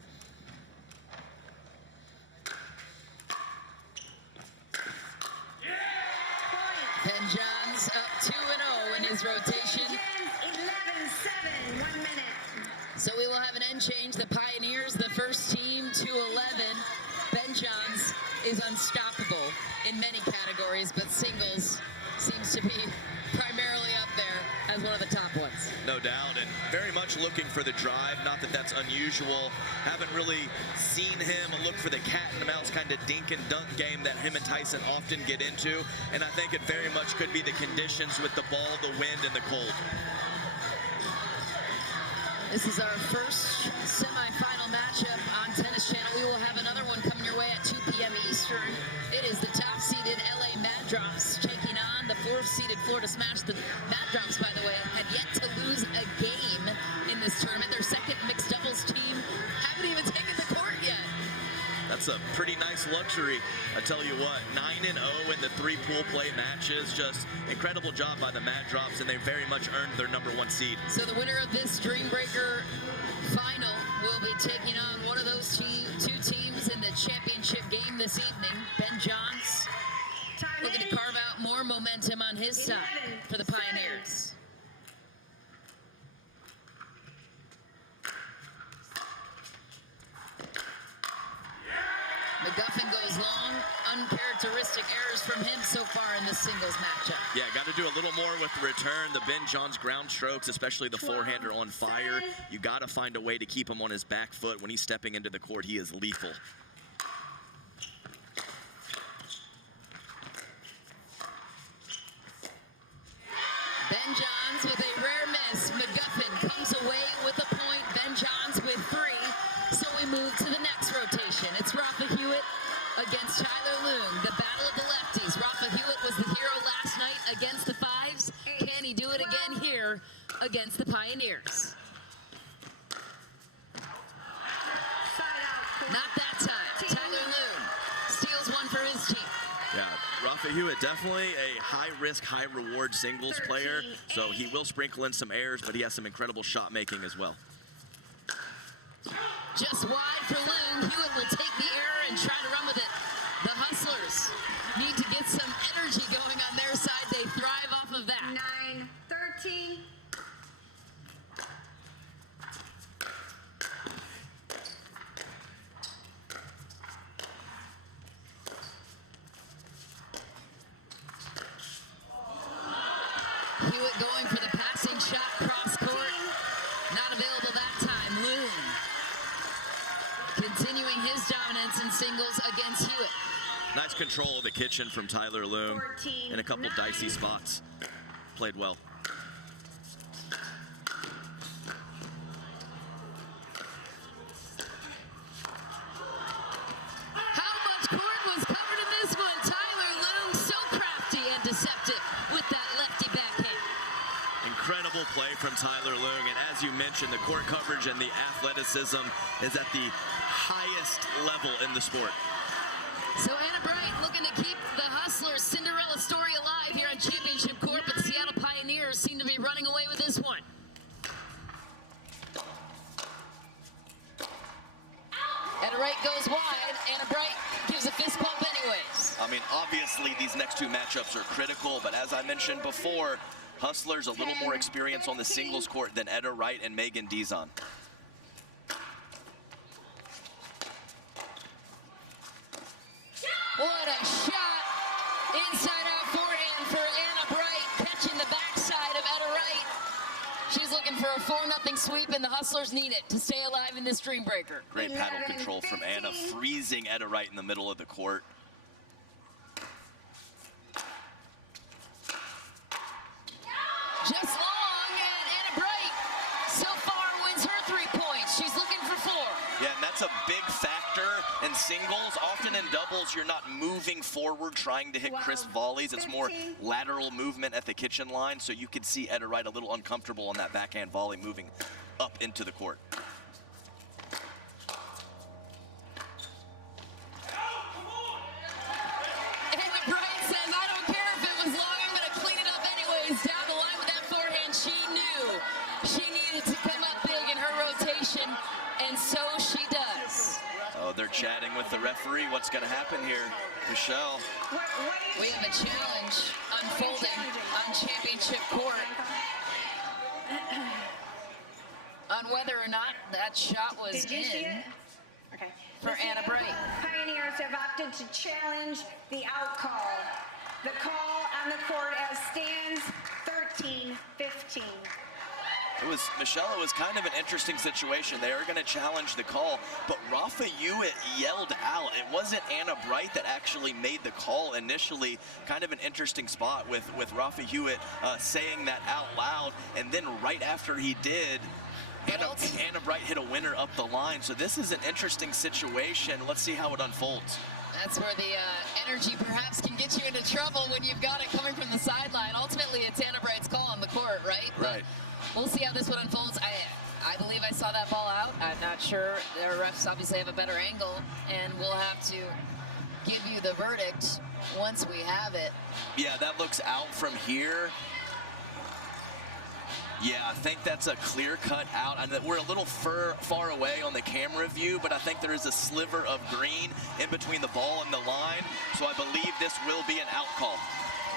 Benbasset's up 2-0 in his rotation. 11-7, 1 minute. So we will have an end change. The Pioneers, the first team to 11. Benbasset is unstoppable in many categories, but singles seems to be primarily up there as one of the top ones. No doubt, and very much looking for the drive. Not that that's unusual. Haven't really seen him look for the cat and the mouse kind of dink and dunk game that him and Tyson often get into. And I think it very much could be the conditions with the ball, the wind, and the cold. This is our first semifinal matchup on Tennis Channel. We will have another one coming your way at 2 p.m. Eastern. It is the top-seeded LA Mad Drops taking on the 4th-seeded Florida Smash. The Mad Drops, by the way, had yet to lose a game in this tournament. Their second mixed doubles team haven't even taken the court yet. That's a pretty nice luxury. I tell you what, 9-0 in the 3 pool play matches. Just incredible job by the Mad Drops, and they very much earned their #1 seed. So the winner of this Dreambreaker final will be taking on one of those two teams in the championship game this evening. Benbasset looking to carve out more momentum on his side for the Pioneers. McGuffin goes long. Uncharacteristic errors from him so far in this singles matchup. Yeah, got to do a little more with the return. The Ben John's ground strokes, especially the forehander on fire. You got to find a way to keep him on his back foot. When he's stepping into the court, he is lethal. Ben Johns with a rare miss. McGuffin comes away with a point. Ben Johns with 3. So we move to the next rotation. It's Rafa Hewett against Tyler Loong. The battle of the lefties. Rafa Hewett was the hero last night against the Fives. Can he do it again here against the Pioneers? Not that time. Tyler Loong steals one for his team. Yeah, Rafa Hewett, definitely a high-risk, high-reward singles player, so he will sprinkle in some errors, but he has some incredible shot-making as well. Just wide for Loong. Hewett will take the error and try to run with it. The Hustlers need to get some energy going on their side. They thrive off of that. 9-13. Hewett going for the passing shot cross court. Not available that time. Loong continuing his dominance in singles against Hewett. Nice control of the kitchen from Tyler Loong in a couple dicey spots. Played well. How much court was covered in this one? Tyler Loong so crafty and deceptive with that lefty backhand. Incredible play from Tyler Loong, and as you mentioned, the court coverage and the athleticism is at the highest level in the sport. So Anna Bright looking to keep the Hustlers' Cinderella story alive here on Championship Court, but the Seattle Pioneers seem to be running away with this one. Etta Wright goes wide. Anna Bright gives a fist bump anyways. I mean, obviously these next two matchups are critical, but as I mentioned before, Hustlers a little more experience on the singles court than Etta Wright and Meghan Dizon. What a shot! Inside out forehand for Anna Bright, catching the backside of Etta Wright. She's looking for a 4-0 sweep, and the Hustlers need it to stay alive in this Dreambreaker. Great paddle control from Anna, freezing Etta Wright in the middle of the court. Just long, and Anna Bright so far wins her 3 points. She's looking for 4. Yeah, and that's a big factor in singles. Often in doubles, you're not moving forward trying to hit crisp volleys. It's more lateral movement at the kitchen line, so you could see Etta Wright a little uncomfortable on that backhand volley moving up into the court. Anna Bright says, I don't care if it was long, I'm going to clean it up anyways. Down the line with that forehand, she knew she needed to come up big in her rotation, and so she does. Oh, they're chatting with the referee. What's going to happen here? Michelle. We have a challenge unfolding on Championship Court on whether or not that shot was in for Anna Bright. Pioneers have opted to challenge the out call. The call on the court as stands 13-15. Michelle, it was kind of an interesting situation. They are going to challenge the call, but Rafa Hewett yelled out. It wasn't Anna Bright that actually made the call initially. Kind of an interesting spot with Rafa Hewett saying that out loud, and then right after he did, Anna Bright hit a winner up the line. So this is an interesting situation. Let's see how it unfolds. That's where the energy perhaps can get you into trouble when you've got it coming from the sideline. Ultimately, it's Anna Bright's call on the court, right? Right. We'll see how this one unfolds. I believe I saw that ball out. I'm not sure. The refs obviously have a better angle, and we'll have to give you the verdict once we have it. Yeah, that looks out from here. Yeah, I think that's a clear cut out. And we're a little far away on the camera view, but I think there is a sliver of green in between the ball and the line. So I believe this will be an out call.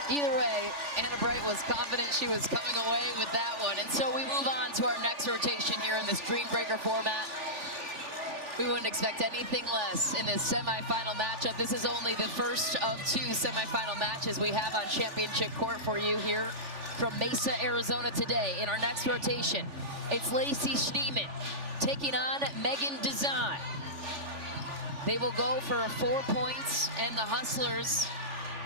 Either way, Anna Bright was confident she was coming away with that one. And so we move on to our next rotation here in this Dreambreaker format. We wouldn't expect anything less in this semifinal matchup. This is only the first of 2 semifinal matches we have on championship court for you here from Mesa, Arizona today. In our next rotation, it's Lacy Schneemann taking on Meghan Dizon. They will go for 4 points, and the Hustlers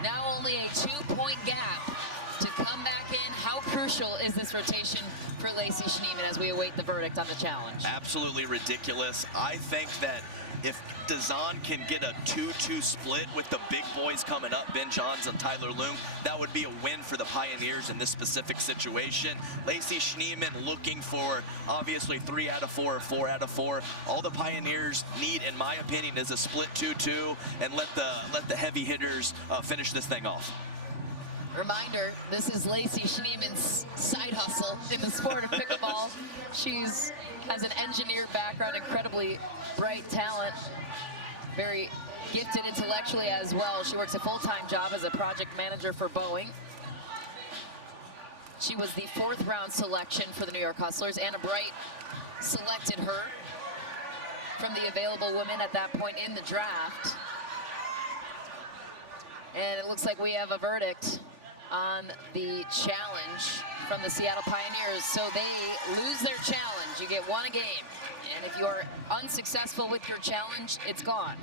now only a 2-point gap to come back in. How crucial is this rotation for Lacy Schneemann as we await the verdict on the challenge? Absolutely ridiculous. I think that if Dizon can get a 2-2 split with the big boys coming up, Ben Johns and Tyler Loong, that would be a win for the Pioneers in this specific situation. Lacy Schneemann looking for obviously 3 out of 4 or 4 out of 4. All the Pioneers need, in my opinion, is a split 2-2 and let the heavy hitters finish this thing off. Reminder, this is Lacy Schneemann's side hustle in the sport of pickleball. She's has an engineered background, incredibly bright talent, very gifted intellectually as well. She works a full-time job as a project manager for Boeing. She was the 4th round selection for the New York Hustlers. Anna Bright selected her from the available women at that point in the draft. And it looks like we have a verdict on the challenge from the Seattle Pioneers. So they lose their challenge. You get 1 a game. And if you are unsuccessful with your challenge, it's gone.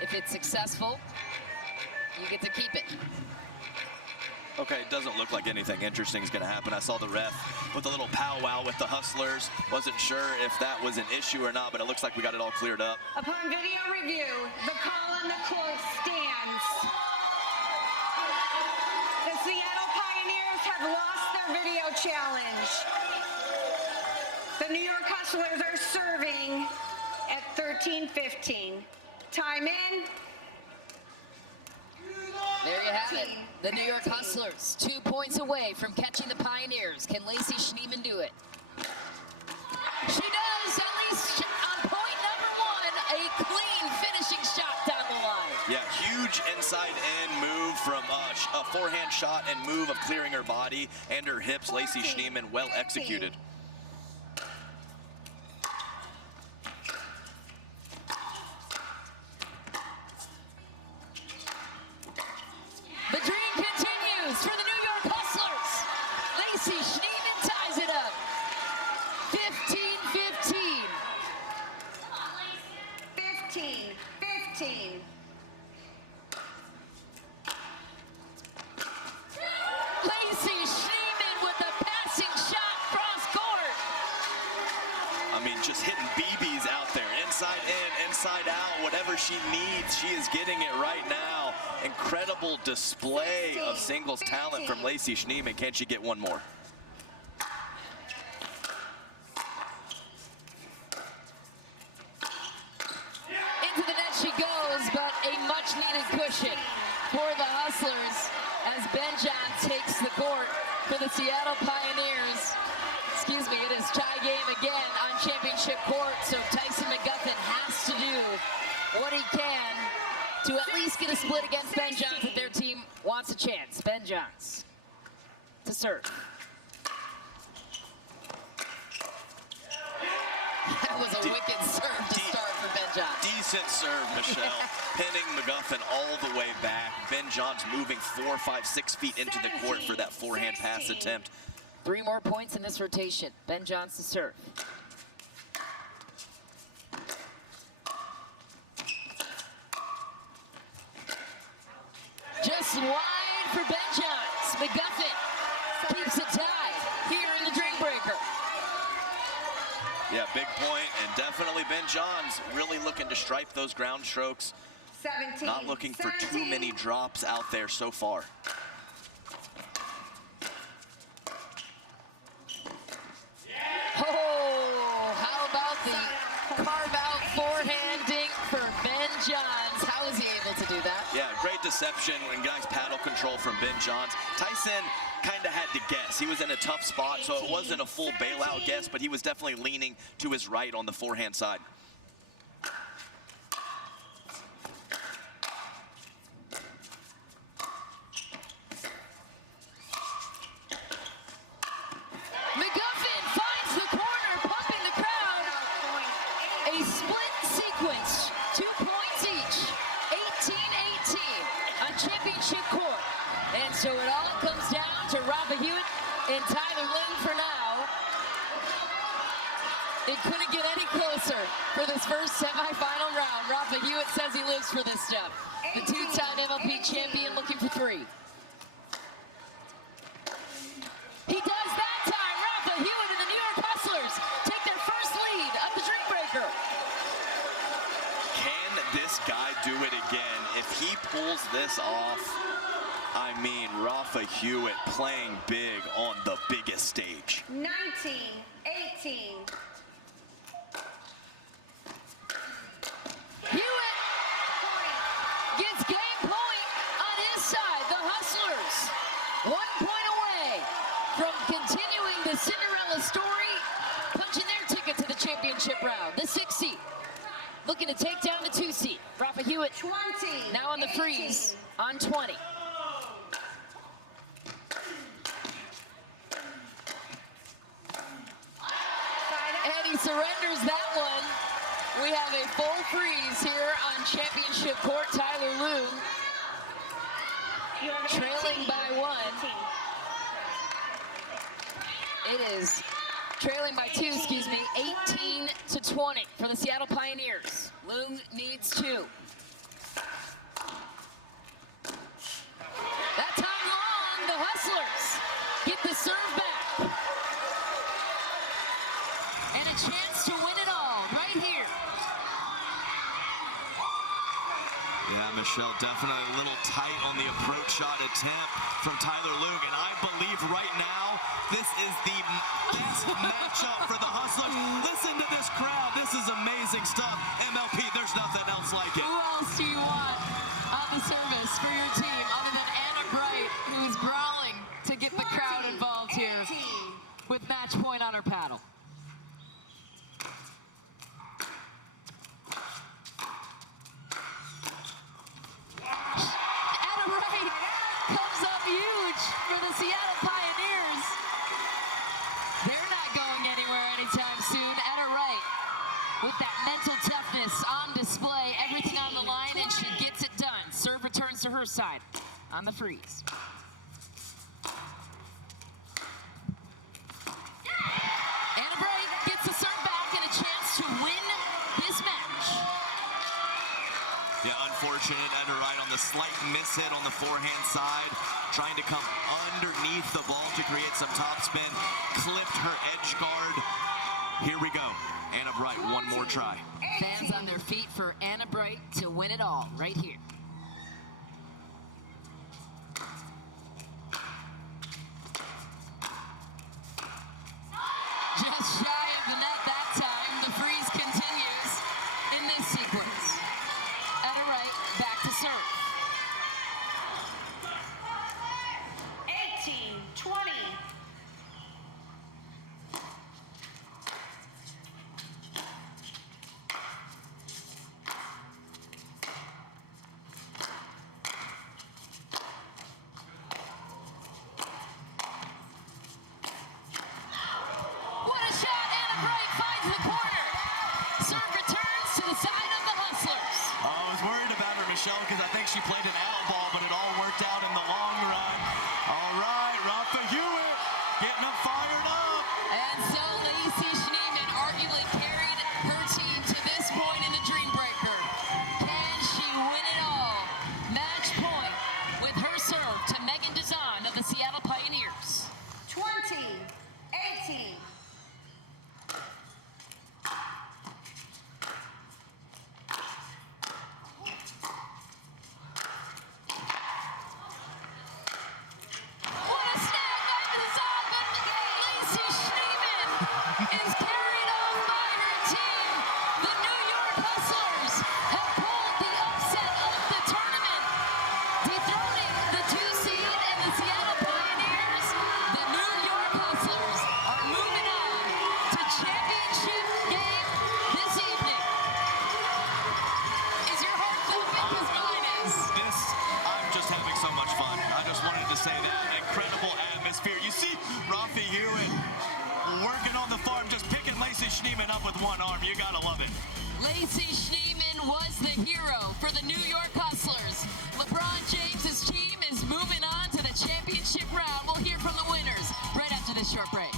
If it's successful, you get to keep it. Okay, it doesn't look like anything interesting is going to happen. I saw the ref with a little powwow with the Hustlers. Wasn't sure if that was an issue or not, but it looks like we got it all cleared up. Upon video review, the call on the court stands. The Seattle Pioneers have lost their video challenge. The New York Hustlers are serving at 13:15. Time in. There you have it. The New York Hustlers, 2 points away from catching the Pioneers. Can Lacy Schneemann do it? She does, at least on point number 1, a clean finishing shot down the line. Yeah, huge inside-in move from a forehand shot and move of clearing her body and her hips. Lacy Schneemann, well executed. The dream continues for the New York Hustlers. Lacy Schneemann ties it up. 15-15. 15-15. Lacy Schneemann with a passing shot cross court. I mean, just hitting BBs out there, inside in, inside out, whatever she needs, she is getting it right now. Incredible display of singles talent from Lacy Schneemann. Can she get one more? Into the net she goes, but a much-needed cushion for the Hustlers as Benjon takes the court for the Seattle Pioneers. Excuse me, it is tie game again on championship court, so Tyson McGuffin has to do what he can to at least get a split against Ben Johns if their team wants a chance. Ben Johns to serve. That was a wicked serve to start for Ben Johns. Decent serve, Michelle. Pinning McGuffin all the way back. Ben Johns moving 4, 5, 6 feet into the court for that forehand pass attempt. 3 more points in this rotation. Ben Johns to serve. Just wide for Ben Johns. McGuffin keeps it tied here in the Dreambreaker. Yeah, big point, and definitely Ben Johns really looking to stripe those ground strokes. 17. Not looking for too many drops out there so far. Oh, how about the carve-out forehanding for Ben Johns? How is he able to do that? Yeah, great deception and nice paddle control from Ben Johns. Tyson kind of had to guess. He was in a tough spot, so it wasn't a full bailout guess, but he was definitely leaning to his right on the forehand side. McGuffin finds the corner, pumping the crowd. A It couldn't get any closer for this first semifinal round. Rafa Hewett says he lives for this step. The two-time MLP champion looking for 3. He does that time. Rafa Hewett and the New York Hustlers take their first lead of the Dreambreaker. Can this guy do it again? If he pulls this off, I mean, Rafa Hewett playing big on the biggest stage. 19-18. Hewett gets game point on his side. The Hustlers 1 point away from continuing the Cinderella story, punching their ticket to the championship round. The 6th seed looking to take down the 2 seed. Rafa Hewett 20, now on the freeze on 20. And he surrenders that one. We have a full freeze here on championship court. Tyler Loong trailing by 1. It is trailing by 2, 18-20 for the Seattle Pioneers. Loong needs 2. That time long, the Hustlers get the serve back. And a chance to win it all right here. Yeah, Michelle, definitely a little tight on the approach shot attempt from Tyler Loong, and I believe right now this is the best matchup for the Hustlers. Listen to this crowd. This is amazing stuff. MLP, there's nothing else like it. Who else do you want on the service for your team other than Wright, who's growling to get the crowd involved here with match point on her paddle? Comes up huge for the Seattle Pioneers. They're not going anywhere anytime soon. Etta Wright with that mental toughness on display, everything on the line, and she gets it done. Serve returns to her side on the freeze. Etta Wright gets the serve back and a chance to win this match. Yeah, unfortunate Etta Wright on the slight miss hit on the forehand side, trying to come underneath the ball to create some topspin, clipped her edge guard. Here we go. Anna Bright, one more try. Fans on their feet for Anna Bright to win it all right here. Just shy of the net that time. The freeze continues in this sequence. Etta Wright back to serve. 18-20. What a shot! Anna Bright finds the corner. Serve returns to the side of the Hustlers. I was worried about her, Michelle, because I think she played an out ball, but it all worked out in the long run. All right, Rafa Hewett getting them fired up. And so Lacy Schneemann arguably carried her team to this point in the Dreambreaker. Can she win it all? Match point with her serve to Meghan Dizon of the Seattle Pioneers. 20-18. What a snap by Dizon, but Lacy Schneemann is carried off by her team. The New York Hustlers have pulled the upset of the tournament, dethroning the 2 seed and the Seattle Pioneers. The New York Hustlers are moving on to championship game this evening. Is your heart thumping? Because mine is. This, I'm just having so much fun. I just wanted to say that. Incredible atmosphere. You see Rafa Hewett working on the farm, just picking Lacy Schneemann up with one arm. You gotta love it. Lacy Schneemann was the hero for the New York Hustlers. LeBron James's team is moving on to the championship round. We'll hear from the winners right after this short break.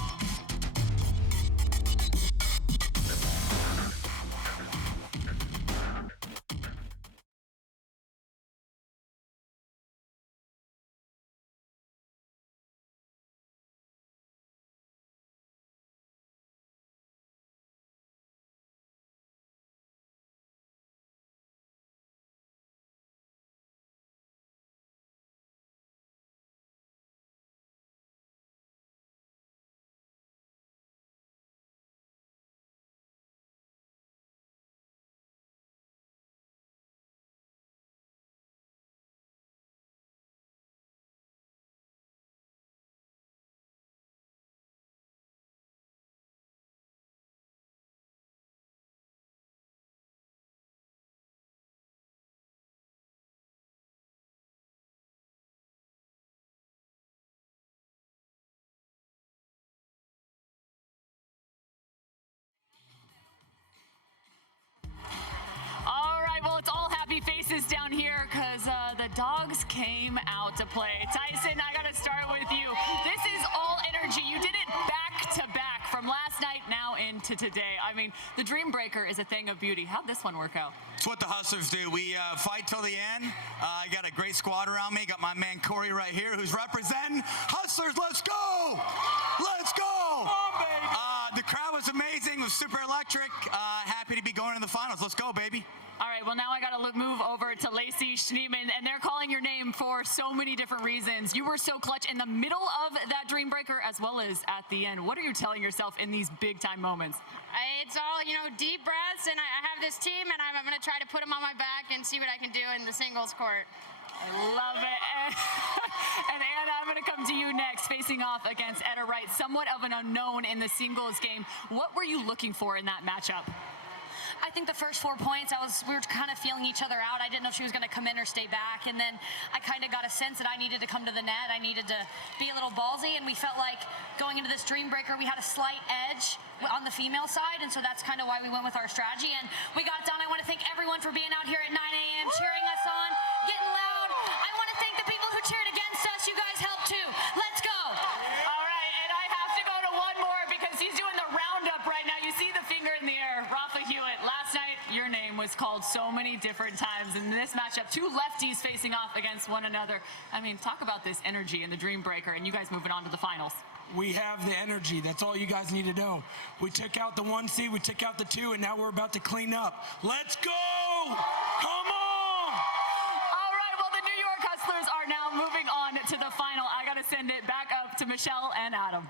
the dogs came out to play. Tyson, I gotta start with you. This is all energy. You did it back to back from last night now into today. I mean, the Dreambreaker is a thing of beauty. How'd this one work out? It's what the Hustlers do. We fight till the end. I got a great squad around me. Got my man Corey right here who's representing. Hustlers, let's go! Let's go! The crowd was amazing. It was super electric. Happy to be going to the finals. Let's go, baby. All right, well, now I got to move over to Lacy, Schneemann, and they're calling your name for so many different reasons. You were so clutch in the middle of that Dreambreaker as well as at the end. What are you telling yourself in these big-time moments? It's all, deep breaths, and I have this team, and I'm going to try to put them on my back and see what I can do in the singles court. I love it. And Anna, I'm going to come to you next, facing off against Etta, Wright, somewhat of an unknown in the singles game. What were you looking for in that matchup? I think the first 4 points, we were kind of feeling each other out. I didn't know if she was going to come in or stay back. And then I kind of got a sense that I needed to come to the net. I needed to be a little ballsy. And we felt like going into this Dreambreaker, we had a slight edge on the female side. And so that's kind of why we went with our strategy. And we got it done. I want to thank everyone for being out here at 9 a.m., cheering us on, getting loud. I want to thank the people who cheered against us. You guys helped too. Let's go. All right, and I have to go to one more because he's doing the roundup right now. You see the finger in the air, Rafa Hewett. Last night, your name was called so many different times. In this matchup, two lefties facing off against one another. I mean, talk about this energy in the Dreambreaker and you guys moving on to the finals. We have the energy. That's all you guys need to know. We took out the 1 seed, we took out the 2, and now we're about to clean up. Let's go! Come on! All right, well, the New York Hustlers are now moving on to the final. I got to send it back up to Michelle and Adam.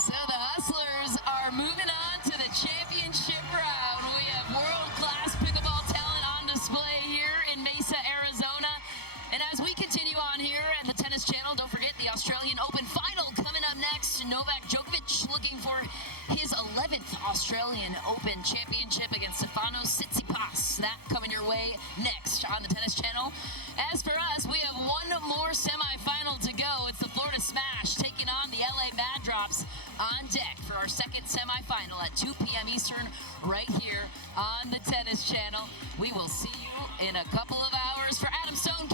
So the Hustlers are moving on to the championship round. We have world-class pickleball talent on display here in Mesa, Arizona. And as we continue on here at the Tennis Channel, don't forget the Australian Open final coming up next. Novak Djokovic looking for his 11th Australian Open championship against Stefanos Tsitsipas. That coming your way next on the Tennis Channel. As for us, we have one more semifinal to go. It's the Florida Smash taking on the LA Mad Drops on deck for our second semifinal at 2 p.m. Eastern right here on the Tennis Channel. We will see you in a couple of hours. For Adam Stone,